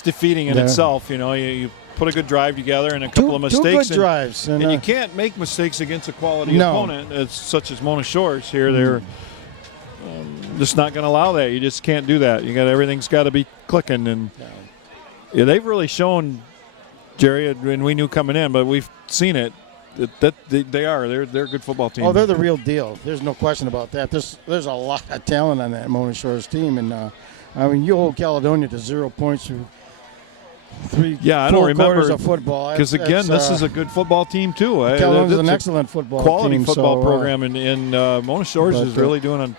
defeating in itself. You know, you put a good drive together and a couple of mistakes. Two good drives. And you can't make mistakes against a quality opponent such as Mona Shores here. They're just not going to allow that. You just can't do that. Everything's got to be clicking. And they've really shown, Jerry, and we knew coming in, but we've seen it, that they're a good football team. Oh, they're the real deal. There's no question about that. There's a lot of talent on that Mona Shores team. And, you hold Caledonia to 0 points through I don't remember quarters of football. Because again, this is a good football team too. Caledonia's an excellent football quality team, football program, and Mona Shores is really doing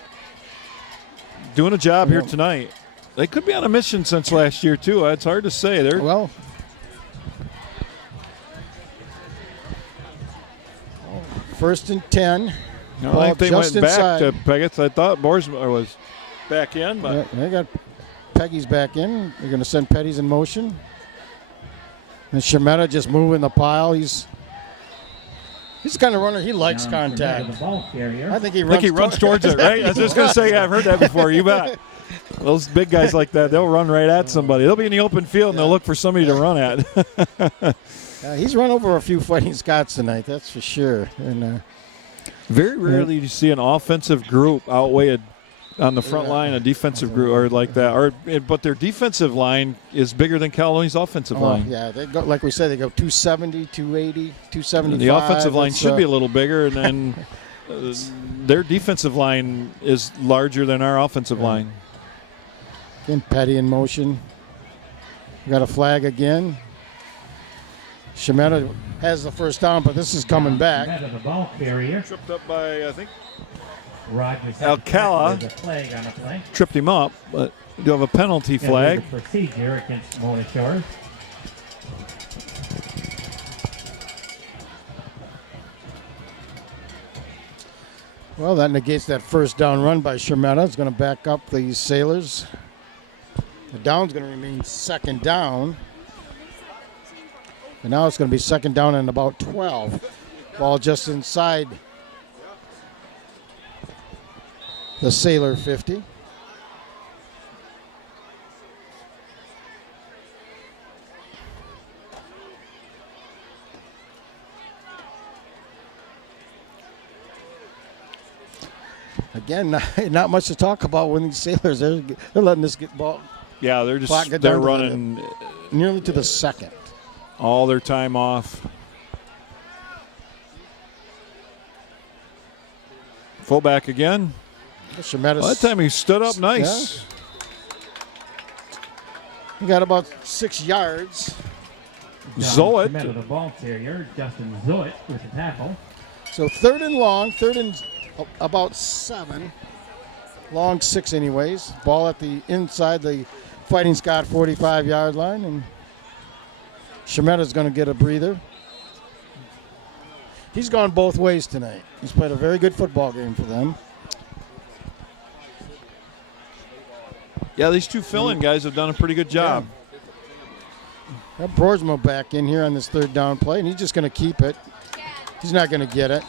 a job here tonight. They could be on a mission since last year too. It's hard to say. Well, first and 10. I think they went back inside. to Peggett. I thought Boersma was back in, but They got Peggy's back in. They're going to send Petty's in motion. And Shemetta just moving the pile. He's the kind of runner. He likes contact. The ball carrier. I think he runs towards it, right? I was just going to say, I've heard that before. You bet. Those big guys like that, they'll run right at somebody. They'll be in the open field, and they'll look for somebody to run at. He's run over a few Fighting Scots tonight, that's for sure. And very rarely do you see an offensive group outweigh on the front line a defensive group or like that. But their defensive line is bigger than Caledonia's offensive line. Yeah, they go, like we said, they go 270, 280, 275. The offensive line should be a little bigger, and then their defensive line is larger than our offensive line. Again, Petty in motion. We got a flag again. Shemetta has the first down, but this is coming back. The ball carrier. Tripped up by, I think, Rogers. Alcala. There's a flag on the play. Tripped him up, but we do have a penalty flag. The procedure against Mona Shores. Well, that negates that first down run by Shemetta. It's going to back up the Sailors. The down's going to remain second down. And now it's going to be second down and about 12. Ball just inside the Sailor 50. Again, not much to talk about when these Sailors, they're letting this ball. Yeah, they're Clock just get they're down to running nearly to the second. all their time off. Fullback again. Shemetis, Well, that time he stood up nice. he got about 6 yards. Zoet. The ball carrier, Justin Zoet with the tackle. So third and long, third and about 7. Long 6 anyways. Ball at the inside the Fighting Scott 45-yard line, and Shemetta's going to get a breather. He's gone both ways tonight. He's played a very good football game for them. Yeah, these two fill-in guys have done a pretty good job. Got Broersma back in here on this third down play, and he's just going to keep it. He's not going to get it.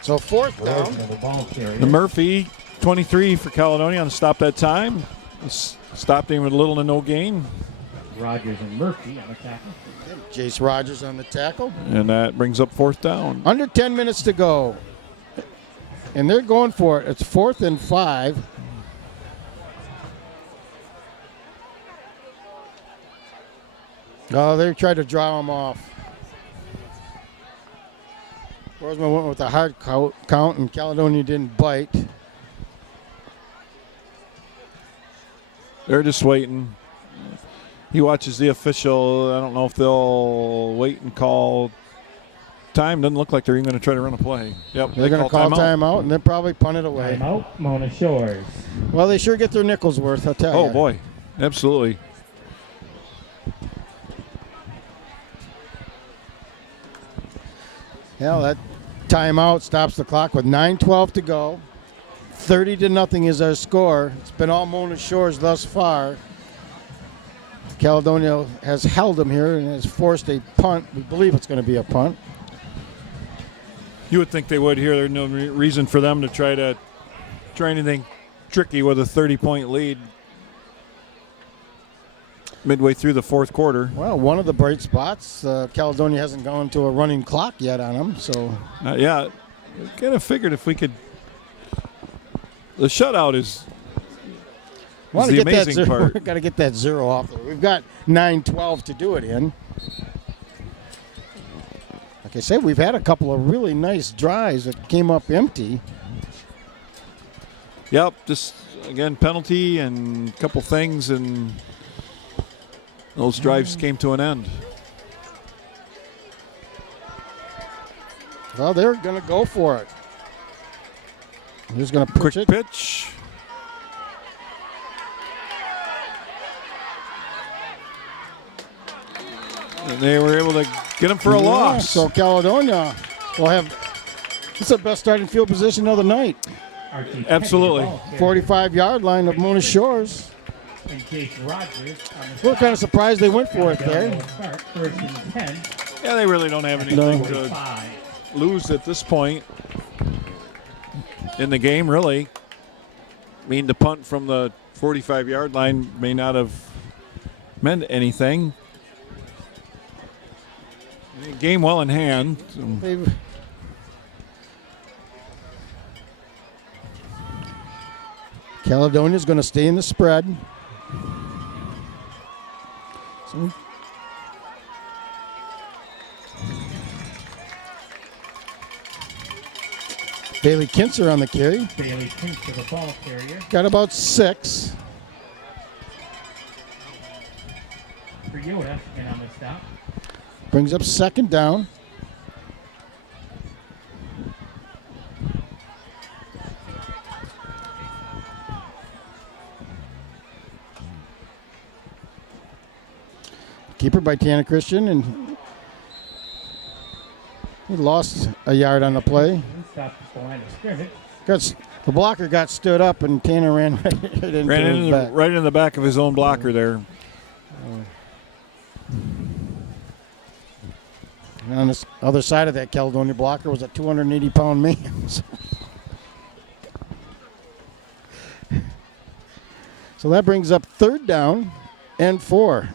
So fourth down. The ball carrier. The Murphy, 23 for Caledonia on the stop that time. Stopped him with little to no gain. Rogers and Murphy on the tackle. Jace Rogers on the tackle. And that brings up fourth down. Under 10 minutes to go. And they're going for it. It's 4th and 5. Oh, they tried to draw him off. Broersma went with a hard count, and Caledonia didn't bite. They're just waiting. He watches the official. I don't know if they'll wait and call time. Doesn't look like they're even going to try to run a play. Yep, They're going to call timeout, and they'll probably punt it away. Timeout, Mona Shores. Well, they sure get their nickels worth, I'll tell you. Oh, boy. Absolutely. Yeah, that timeout stops the clock with 9:12 to go. 30-0 is our score. It's been all Mona Shores thus far. Caledonia has held them here and has forced a punt. We believe it's going to be a punt. You would think they would here. There's no reason for them to try anything tricky with a 30-point lead midway through the fourth quarter. Well, one of the bright spots, Caledonia hasn't gone to a running clock yet on them, so. Yeah, kind of figured if we could. The shutout is the amazing part. We've got to get that 0 off there. We've got 9:12 to do it in. Like I said, we've had a couple of really nice drives that came up empty. Yep, just again penalty and a couple things, and those drives came to an end. Well, they're going to go for it. He's going to Quick pitch it. pitch. And they were able to get him for a loss. So Caledonia will have, it's the best starting field position of the night. Absolutely. 45-yard line of Mona Shores. And Jace Rogers on the We're kind of surprised they went for it there. start, 1st and 10. Yeah, they really don't have anything to 5. lose at this point in the game, really. I mean, the punt from the 45-yard line may not have meant anything. Game well in hand. Caledonia's going to stay in the spread. So Bailey Kinzer on the carry. Bailey Kinzer, the ball carrier. Got about 6. For Yoda, and on the stop. Brings up second down. Keeper by Tana Christian, and he lost a yard on the play. Stopped at the line of scrimmage. The blocker got stood up, and Tanner ran right into the back of his own blocker there. And on the other side of that Caledonia blocker was a 280-pound man. So that brings up 3rd down and 4.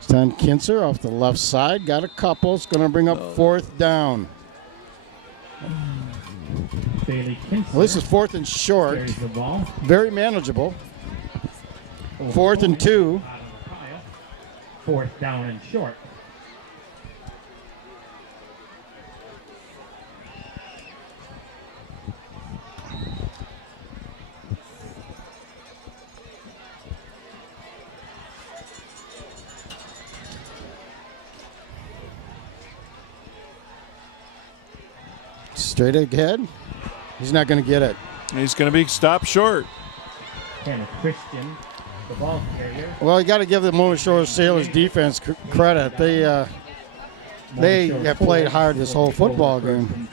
Stan Kinzer off the left side. Got a couple. It's going to bring up 4th down. Bailey Kinzer Well, this is 4th and short. carries the ball. Very manageable. 4th and 2. Out of the pile. 4th down and short. Straight ahead. He's not going to get it. He's going to be stopped short. Tanner Christian, the ball carrier. Well, you got to give the Mona Shores Sailors defense credit. They have played hard this whole football game.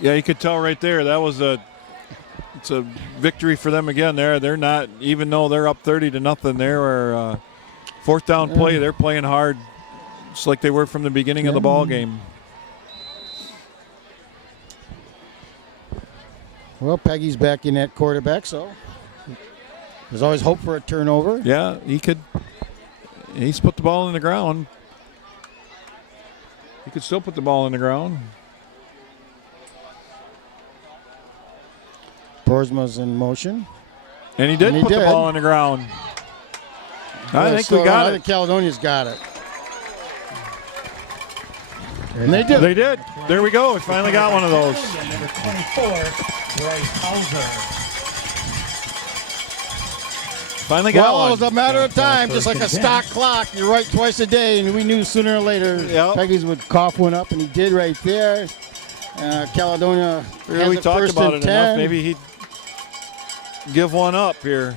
Yeah, you could tell right there. That was it's a victory for them again. They're not, even though they're up 30-0. They're 4th down play. They're playing hard, just like they were from the beginning of the ball game. Well, Peggy's back in at quarterback, so there's always hope for a turnover. Yeah, he's put the ball in the ground. He could still put the ball in the ground. Boersma's in motion. And he did put the ball in the ground. I think we got I it. think Caledonia's got it. And they did. They did. There we go. We finally got one of those. Number 24, Bryce Hauser. Finally got Well, one. it was a matter of time, just like a stock clock. You're right twice a day, and we knew sooner or later Yep. Peggy's would cough one up, and he did right there. Caledonia has We it talked first about and it 10. enough. Maybe he'd give one up here.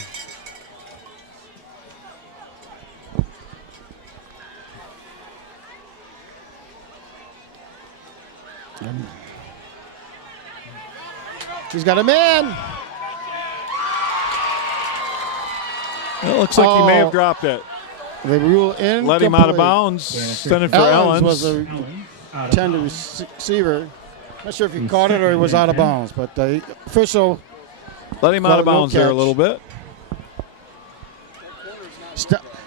He's got a man. It looks like he may have dropped it. They rule in. Let him out of bounds. Send it for Ellens Ellens. was a tender receiver. Not sure if he caught it or he was out of bounds, but the official Let him out of no bounds there a catch. little bit.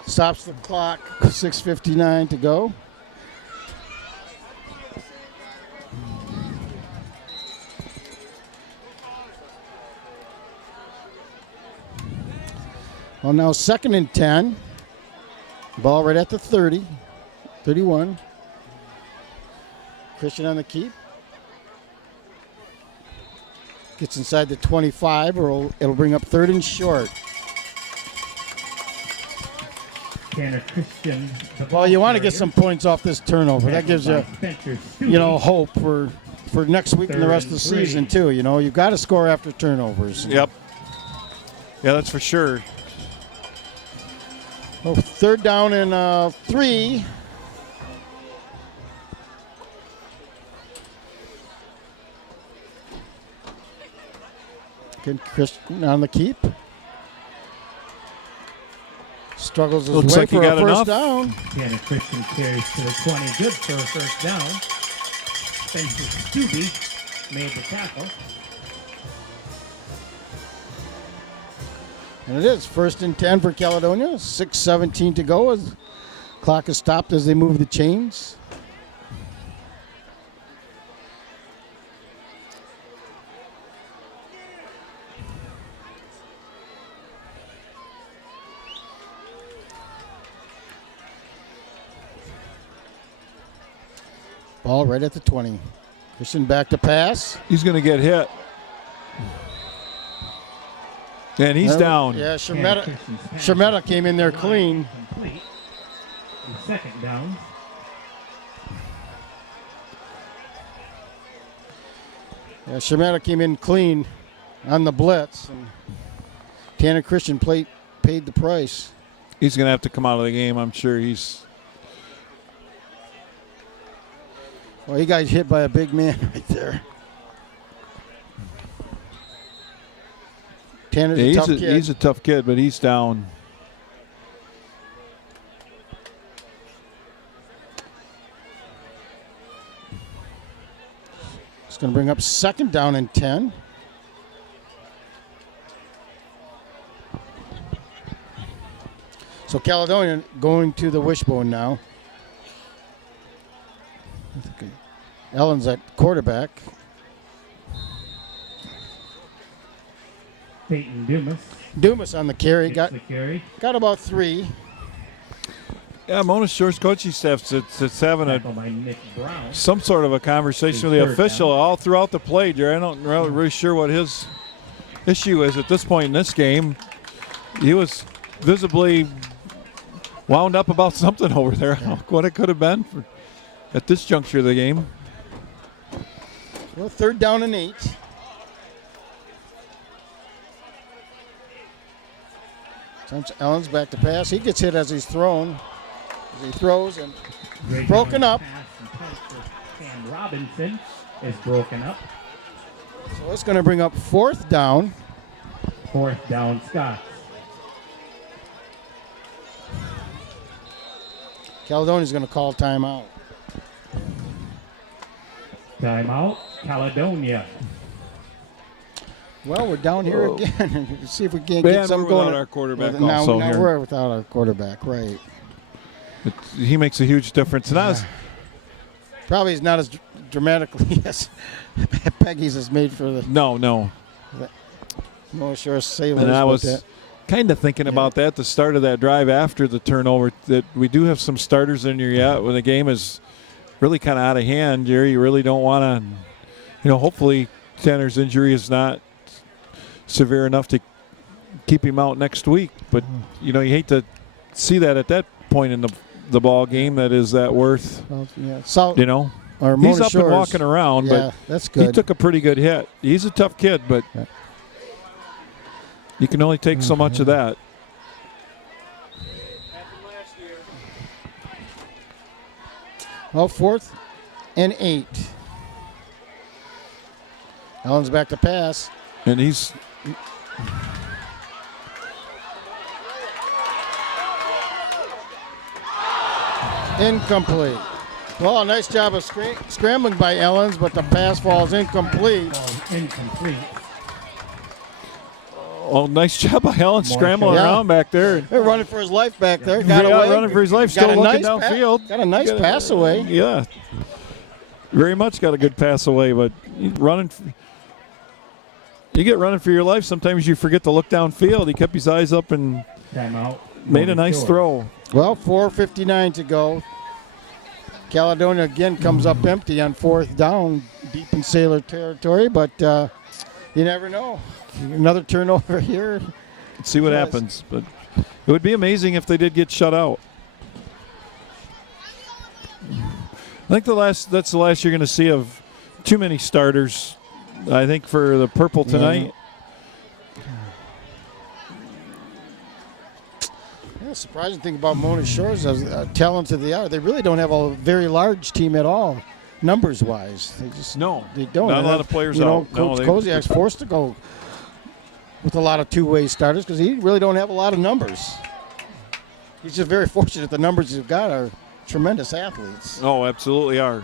stops the clock. 6:59 to go. Well, now 2nd and 10. Ball right at the 30. 31. Christian on the keep. Gets inside the 25, or it'll bring up 3rd and short. Tanner Christian. Well, you want to get some points off this turnover. That gives you, hope for next week and the rest of the season, too. You know, you've got to score after turnovers. Yep. Yeah, that's for sure. Oh, 3rd down and 3. Again, Christian on the keep. Struggles his Looks way like he for a got first enough. down. Tanner Christian carries to the 20. Good for a first down. Spencer Stubbe made the tackle. And it is 1st and 10 for Caledonia. 6:17 to go as clock is stopped as they move the chains. Ball right at the 20. Christian back to pass. He's going to get hit. And he's down. Yeah, Shermetta came in there clean. Complete. And 2nd down. Yeah, Shermetta came in clean on the blitz. And Tanner Christian paid the price. He's going to have to come out of the game. I'm sure Well, he got hit by a big man right there. Tanner's Yeah, a tough kid. He's a tough kid, but he's down. It's going to bring up 2nd down and 10. So Caledonia going to the wishbone now. Okay. Ellen's at quarterback. Peyton Dumas. Dumas on the carry. Gets the carry. Got about 3. Yeah, Mona Shore's coaching staff it's having Tackled by Nick Brown. some sort of a conversation with the Third official down. all throughout the play, Jerry. I'm not really sure what his issue is at this point in this game. He was visibly wound up about something over there. I don't know what it could have been at this juncture of the game. Well, 3rd down and 8. Allen's back to pass. He gets hit as he's thrown. As he throws and Great broken down up. pass and touch for Cam Robinson is broken up. So it's going to bring up 4th down. 4th down, Scott. Caledonia's going to call timeout. Timeout, Caledonia. Well, we're down here again. See if we can't Man, get something we're going. without our quarterback now, also now here. we're without our quarterback, right? He makes a huge difference. And I was, Probably is not as dramatically as Peggy's is made for the no. North Shore Sailors. And I but was that- kind of thinking about that at the start of that drive after the turnover, that we do have some starters in here yet when the game is really kind of out of hand, Jerry. You really don't want to, hopefully Tanner's injury is not severe enough to keep him out next week. But, you hate to see that at that point in the ball game that is that worth, well, yeah. So, or He's Mona up Shores. and walking around, Yeah, but that's good. he took a pretty good hit. He's a tough kid, but you can only take so much of that. Well, 4th and 8. Allen's back to pass. And he's Incomplete. Well, a nice job of scrambling by Ellens, but the pass falls incomplete. Ball incomplete. nice job by Helen scrambling Yeah. around back there. They're running for his life back there. Got Yeah, away. running for his life, Got still a looking nice downfield. Got a nice pass away. Yeah, very much got a good pass away, but you get running for your life. Sometimes you forget to look downfield. He kept his eyes up and Timeout. made a nice Shores. throw. Well, 4:59 to go. Caledonia again comes up empty on 4th down, deep in Sailor territory, but you never know. Another turnover here. Let's see what Yes. happens. But it would be amazing if they did get shut out. I think that's the last you're going to see of too many starters. I think for the purple tonight. Yeah, surprising thing about Mona Shores, as talented they are, they really don't have a very large team at all, numbers-wise. They just No, they don't. not a And lot of players You know, out. No, Coach they- Koziak's forced to go with a lot of two-way starters because he really don't have a lot of numbers. He's just very fortunate. The numbers he's got are tremendous athletes. Oh, absolutely are.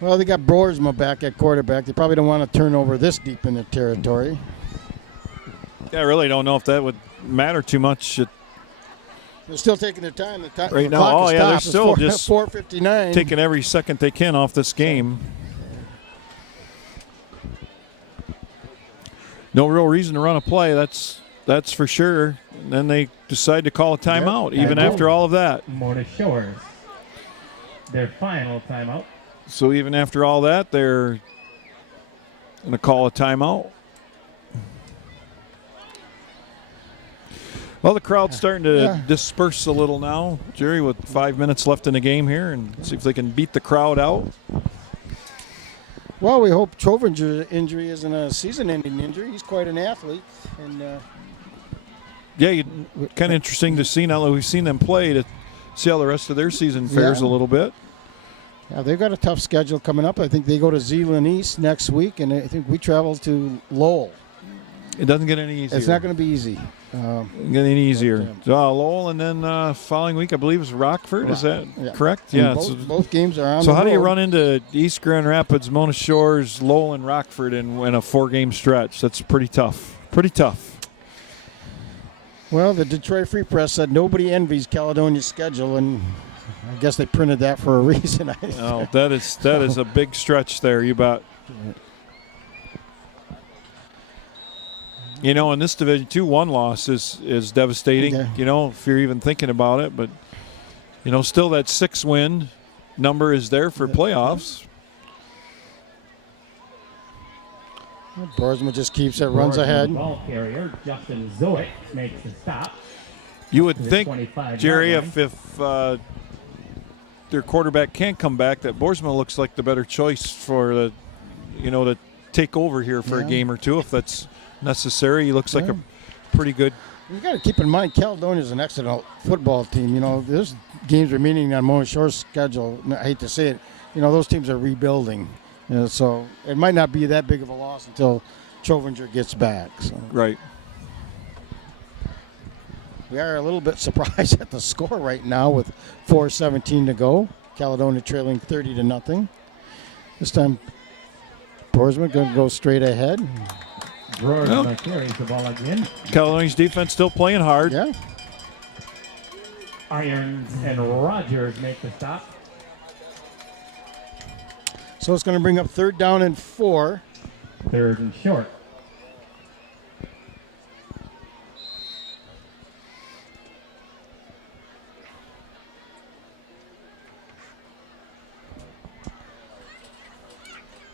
Well, they got Broersma back at quarterback. They probably don't want to turn over this deep in their territory. Yeah, I really don't know if that would matter too much. They're still taking their time. The Right now, clock is they're stopped. It's still just 4:59. Taking every second they can off this game. No real reason to run a play. That's for sure. And then they decide to call a timeout, even Timeout. after all of that. Mona Shores. Their final timeout. So even after all that, they're going to call a timeout. Well, the crowd's starting to disperse a little now, Jerry, with 5 minutes left in the game here, and see if they can beat the crowd out. Well, we hope Trovinger's injury isn't a season-ending injury. He's quite an athlete, and Yeah, kind of interesting to see now that we've seen them play to see how the rest of their season fares a little bit. yeah, they've got a tough schedule coming up. I think they go to Zeeland East next week, and I think we travel to Lowell. It doesn't get any easier. It's not going to be easy. Get any easier. Lowell, and then following week, I believe, is Rockford. Is that correct? And Yeah. both games are on. So the how do you road. run into East Grand Rapids, Mona Shores, Lowell, and Rockford in a 4-game stretch? That's pretty tough. Pretty tough. Well, the Detroit Free Press said nobody envies Caledonia's schedule, and I guess they printed that for a reason. Oh, that is a big stretch there. You bet. You know, in this division, 2-1 loss is devastating. Okay. You know, if you're even thinking about it, but you know, still that 6-win number is there for playoffs. Boersma just keeps it, runs ahead. Ball carrier Justin Zoic makes the stop. You would To the think, 25-yard Jerry, line. if their quarterback can't come back, that Boersma looks like the better choice for the, you know, to take over here for a game or two if that's necessary. He looks like a pretty good. You got to keep in mind, Caledonia is an excellent football team. You know, there's games remaining on Mona Shore's schedule. I hate to say it. You know, those teams are rebuilding. You know, so it might not be that big of a loss until Trovinger gets back. So. Right. We are a little bit surprised at the score right now with 4:17 to go. Caledonia trailing 30-0. This time, Boersma going to go straight ahead. Boersma carries the ball again. Caledonia's defense still playing hard. Yeah. Irons and Rogers make the stop. So it's going to bring up 3rd down and 4. 3rd and short.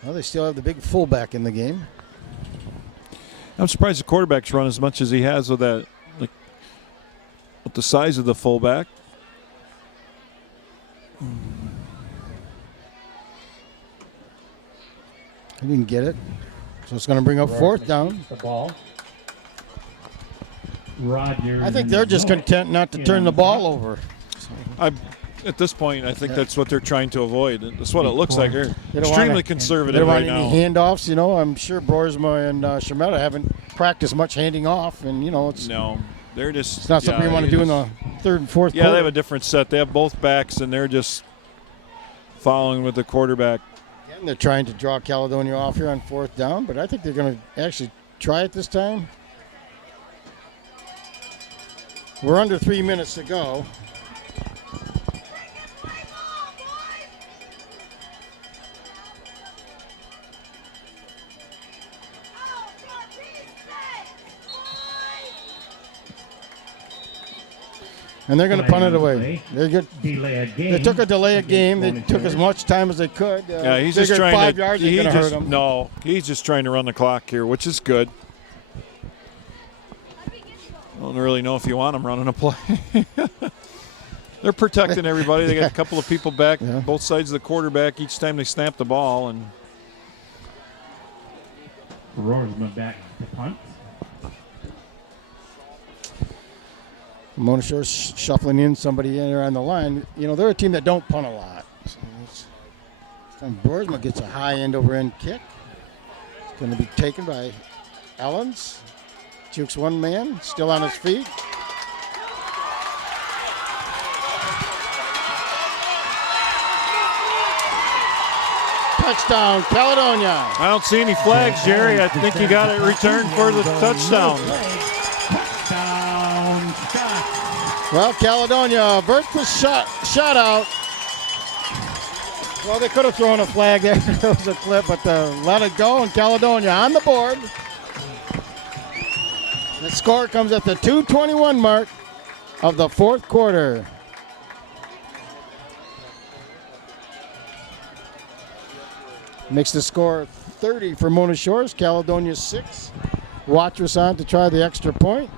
Well, they still have the big fullback in the game. I'm surprised the quarterback's run as much as he has with that, like, with the size of the fullback. He didn't get it. So it's going to bring up 4th down. The ball. Rogers. I think and they're just Zoic content not to in turn on the ball stop. over. At this point, I think that's what they're trying to avoid. That's what it looks like. They're They don't extremely wanna- conservative They don't right want any now. handoffs, you know. I'm sure Boersma and Schermetta haven't practiced much handing off, and, you know, it's No, they're just. it's not something you want to do in the 3rd and 4th Yeah, quarter. they have a different set. They have both backs, and they're just following with the quarterback. And they're trying to draw Caledonia off here on 4th down, but I think they're going to actually try it this time. We're under 3 minutes to go. And they're going to punt it away. They're good. Delay a game. They took a delay of game. They took as much time as they could. Yeah, he's just figured trying 5 to. yards He is going to hurt just, them. no, he's just trying to run the clock here, which is good. I don't really know if you want him running a play. They're protecting everybody. They got a couple of people back, both sides of the quarterback each time they snap the ball, and Boersma back to punt. Mona Shore's shuffling in somebody in there on the line. You know, they're a team that don't punt a lot. So Boersma gets a high end over end kick. It's going to be taken by Ellens. Jukes one man, still on his feet. Touchdown, Caledonia. I don't see any flags, Jerry. I think you got it returned for the touchdown. Touchdown, Scott. Well, Caledonia averts the shot out. Well, they could have thrown a flag there. There was a clip, but let it go, and Caledonia on the board. The score comes at the 2:21 mark of the 4th quarter. Makes the score 30 for Mona Shores. Caledonia 6. Watchers on to try the extra point.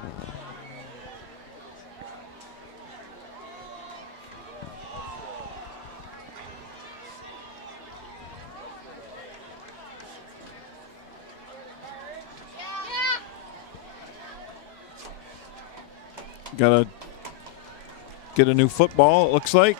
Got to get a new football, it looks like.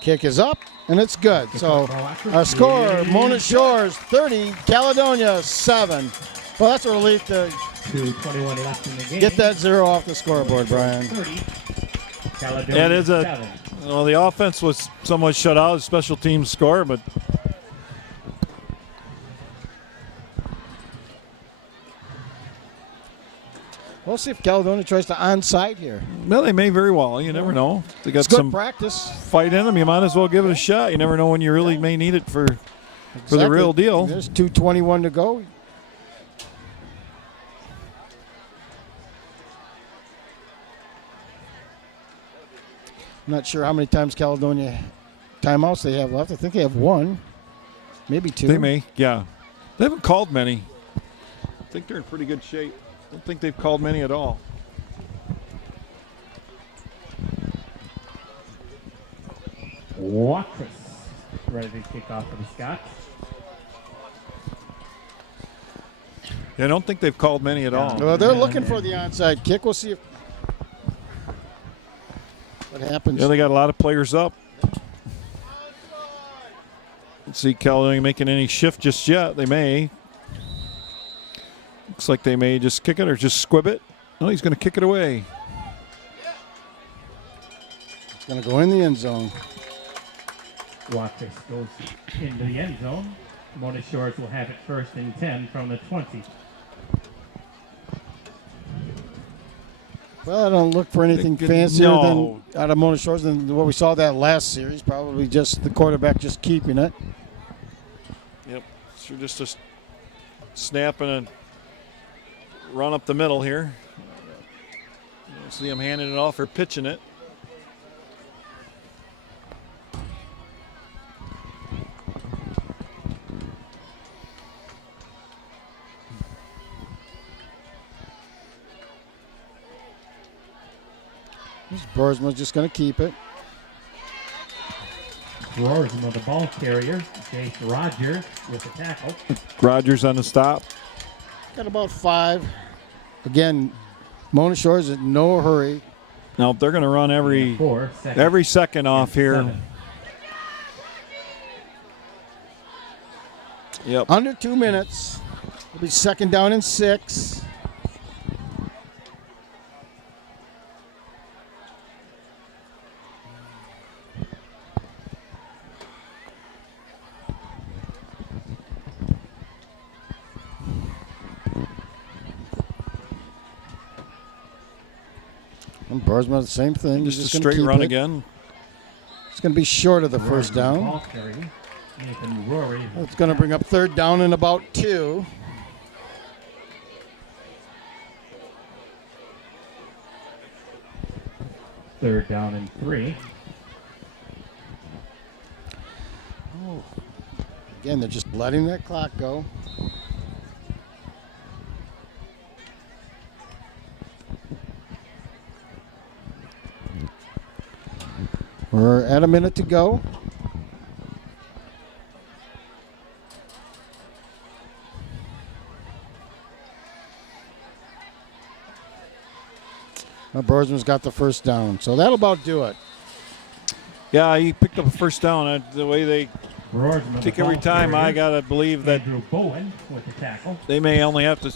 Kick is up, and it's good. So our score, Mona Shores 30, Caledonia 7. Well, that's a relief to 2:21 left in the game. get that 0 off the scoreboard, Brian. 30. Caledonia Yeah, it is 7. well, the offense was somewhat shut out, special teams score, but We'll see if Caledonia tries to onside here. well, they may very well. You never know. They got It's good some practice. fight in them. You might as well give it a shot. You never know when you really may need it for the Exactly. real deal. There's 2:21 to go. I'm not sure how many times Caledonia timeouts they have left. I think they have one, maybe two. They may, yeah. They haven't called many. I think they're in pretty good shape. I don't think they've called many at all. Watrous ready to kick off for the Scots. Yeah, I don't think they've called many at all. Well, they're looking for the onside kick. We'll see if what happens. Yeah, they got a lot of players up. Let's see Caledonia making any shift just yet. They may. Looks like they may just kick it or just squib it. No, he's going to kick it away. It's going to go in the end zone. Watrous goes into the end zone. Mona Shores will have it 1st and 10 from the 20. Well, I don't look for anything Good- fancier no. than out of Mona Shores than what we saw that last series. Probably just the quarterback just keeping it. Yep. So just a snap and a run up the middle here. See him handing it off or pitching it. Boersma's just going to keep it. Roarsman, the ball carrier. Jace Rogers with the tackle. Rogers on the stop. Got about 5. Again, Mona Shores in no hurry. Now they're going to run every 4, second, every second off here. 7. Yep. Under 2 minutes. It'll be 2nd down and 6. And Boersma, the same thing. Just He's a gonna straight keep run it. again. It's going to be short of the first Roarsman, down. Ball carrier. Nathan Rory. It's going to bring up 3rd down and about 2. Third down and 3. Again, they're just letting that clock go. We're at a minute to go. Now Boersman's got the first down, so that'll about do it. Yeah, he picked up a first down. The way they Roarsman, kick the every ball time, carrier. I got to believe that Andrew Bowen with the tackle. they may only have to.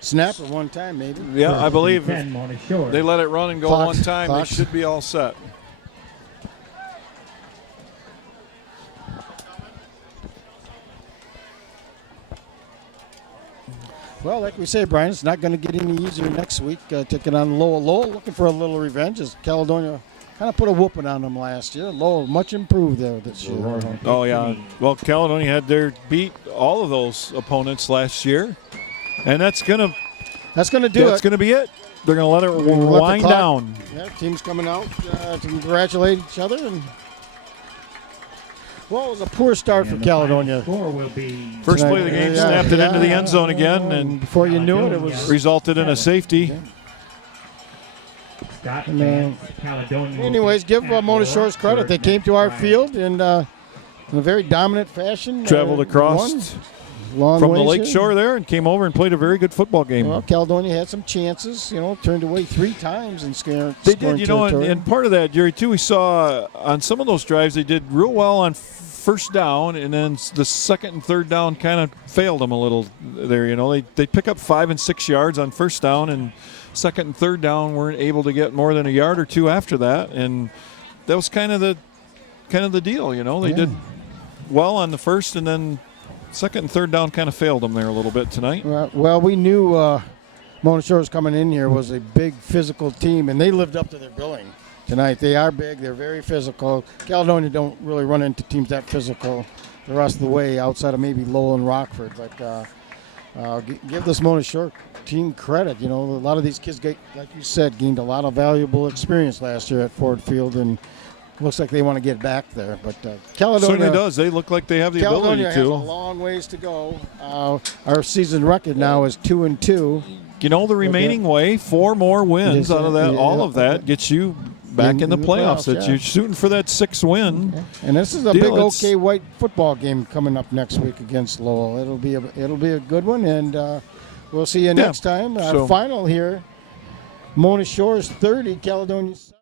Snap at one time, maybe. Yeah, I believe 10, if Mona Shores. they let it run and go Clock, one time, clock. they should be all set. Well, like we say, Brian, it's not going to get any easier next week. Taking on Lowell, looking for a little revenge as Caledonia kind of put a whooping on them last year. Lowell much improved there this year. Roarsman, Oh yeah. 15. Well, Caledonia had their beat all of those opponents last year, and that's gonna That's going to do that's it. gonna be it. They're gonna let it Let the wind clock- down. Yeah, teams coming out to congratulate each other. And Well, it was a poor start for And the Caledonia. final score will be First play of the game, Yeah, snapped it into the yeah, end zone again, and Before you knew it, it was. resulted in a safety. Scott And, and Caledonia. will Anyways, be give at Mona war Shores credit. for They came next to our Friday. field and in a very dominant fashion. Traveled won. across Long from the ways lake here. shore there and came over and played a very good football game. Well, Caledonia had some chances, turned away 3 times in scoring. They did, and part of that, Jerry, too, we saw on some of those drives they did real well on first down, and then the second and third down kind of failed them a little there. They pick up 5 and 6 yards on first down, and second and third down weren't able to get more than a yard or two after that, and that was kind of the deal. They did well on the first, and then second and third down kind of failed them there a little bit tonight. Well, we knew Mona Shores coming in here was a big physical team, and they lived up to their billing tonight. They are big. They're very physical. Caledonia don't really run into teams that physical the rest of the way outside of maybe Lowell and Rockford. But give this Mona Shore team credit. A lot of these kids, like you said, gained a lot of valuable experience last year at Ford Field, and looks like they want to get back there. But Caledonia Certainly does. They look like they have the Caledonia ability has a to. long ways to go. Our season record now is 2-2. The remaining way, 4 more wins out of that. Yeah. All of that gets you back in the playoffs. That yeah. you're shooting for that 6th win. And this is a Deal, big it's- OK White football game coming up next week against Lowell. It'll be a good one, and we'll see you next time. So- Final here: Mona Shores 30, Caledonia 7.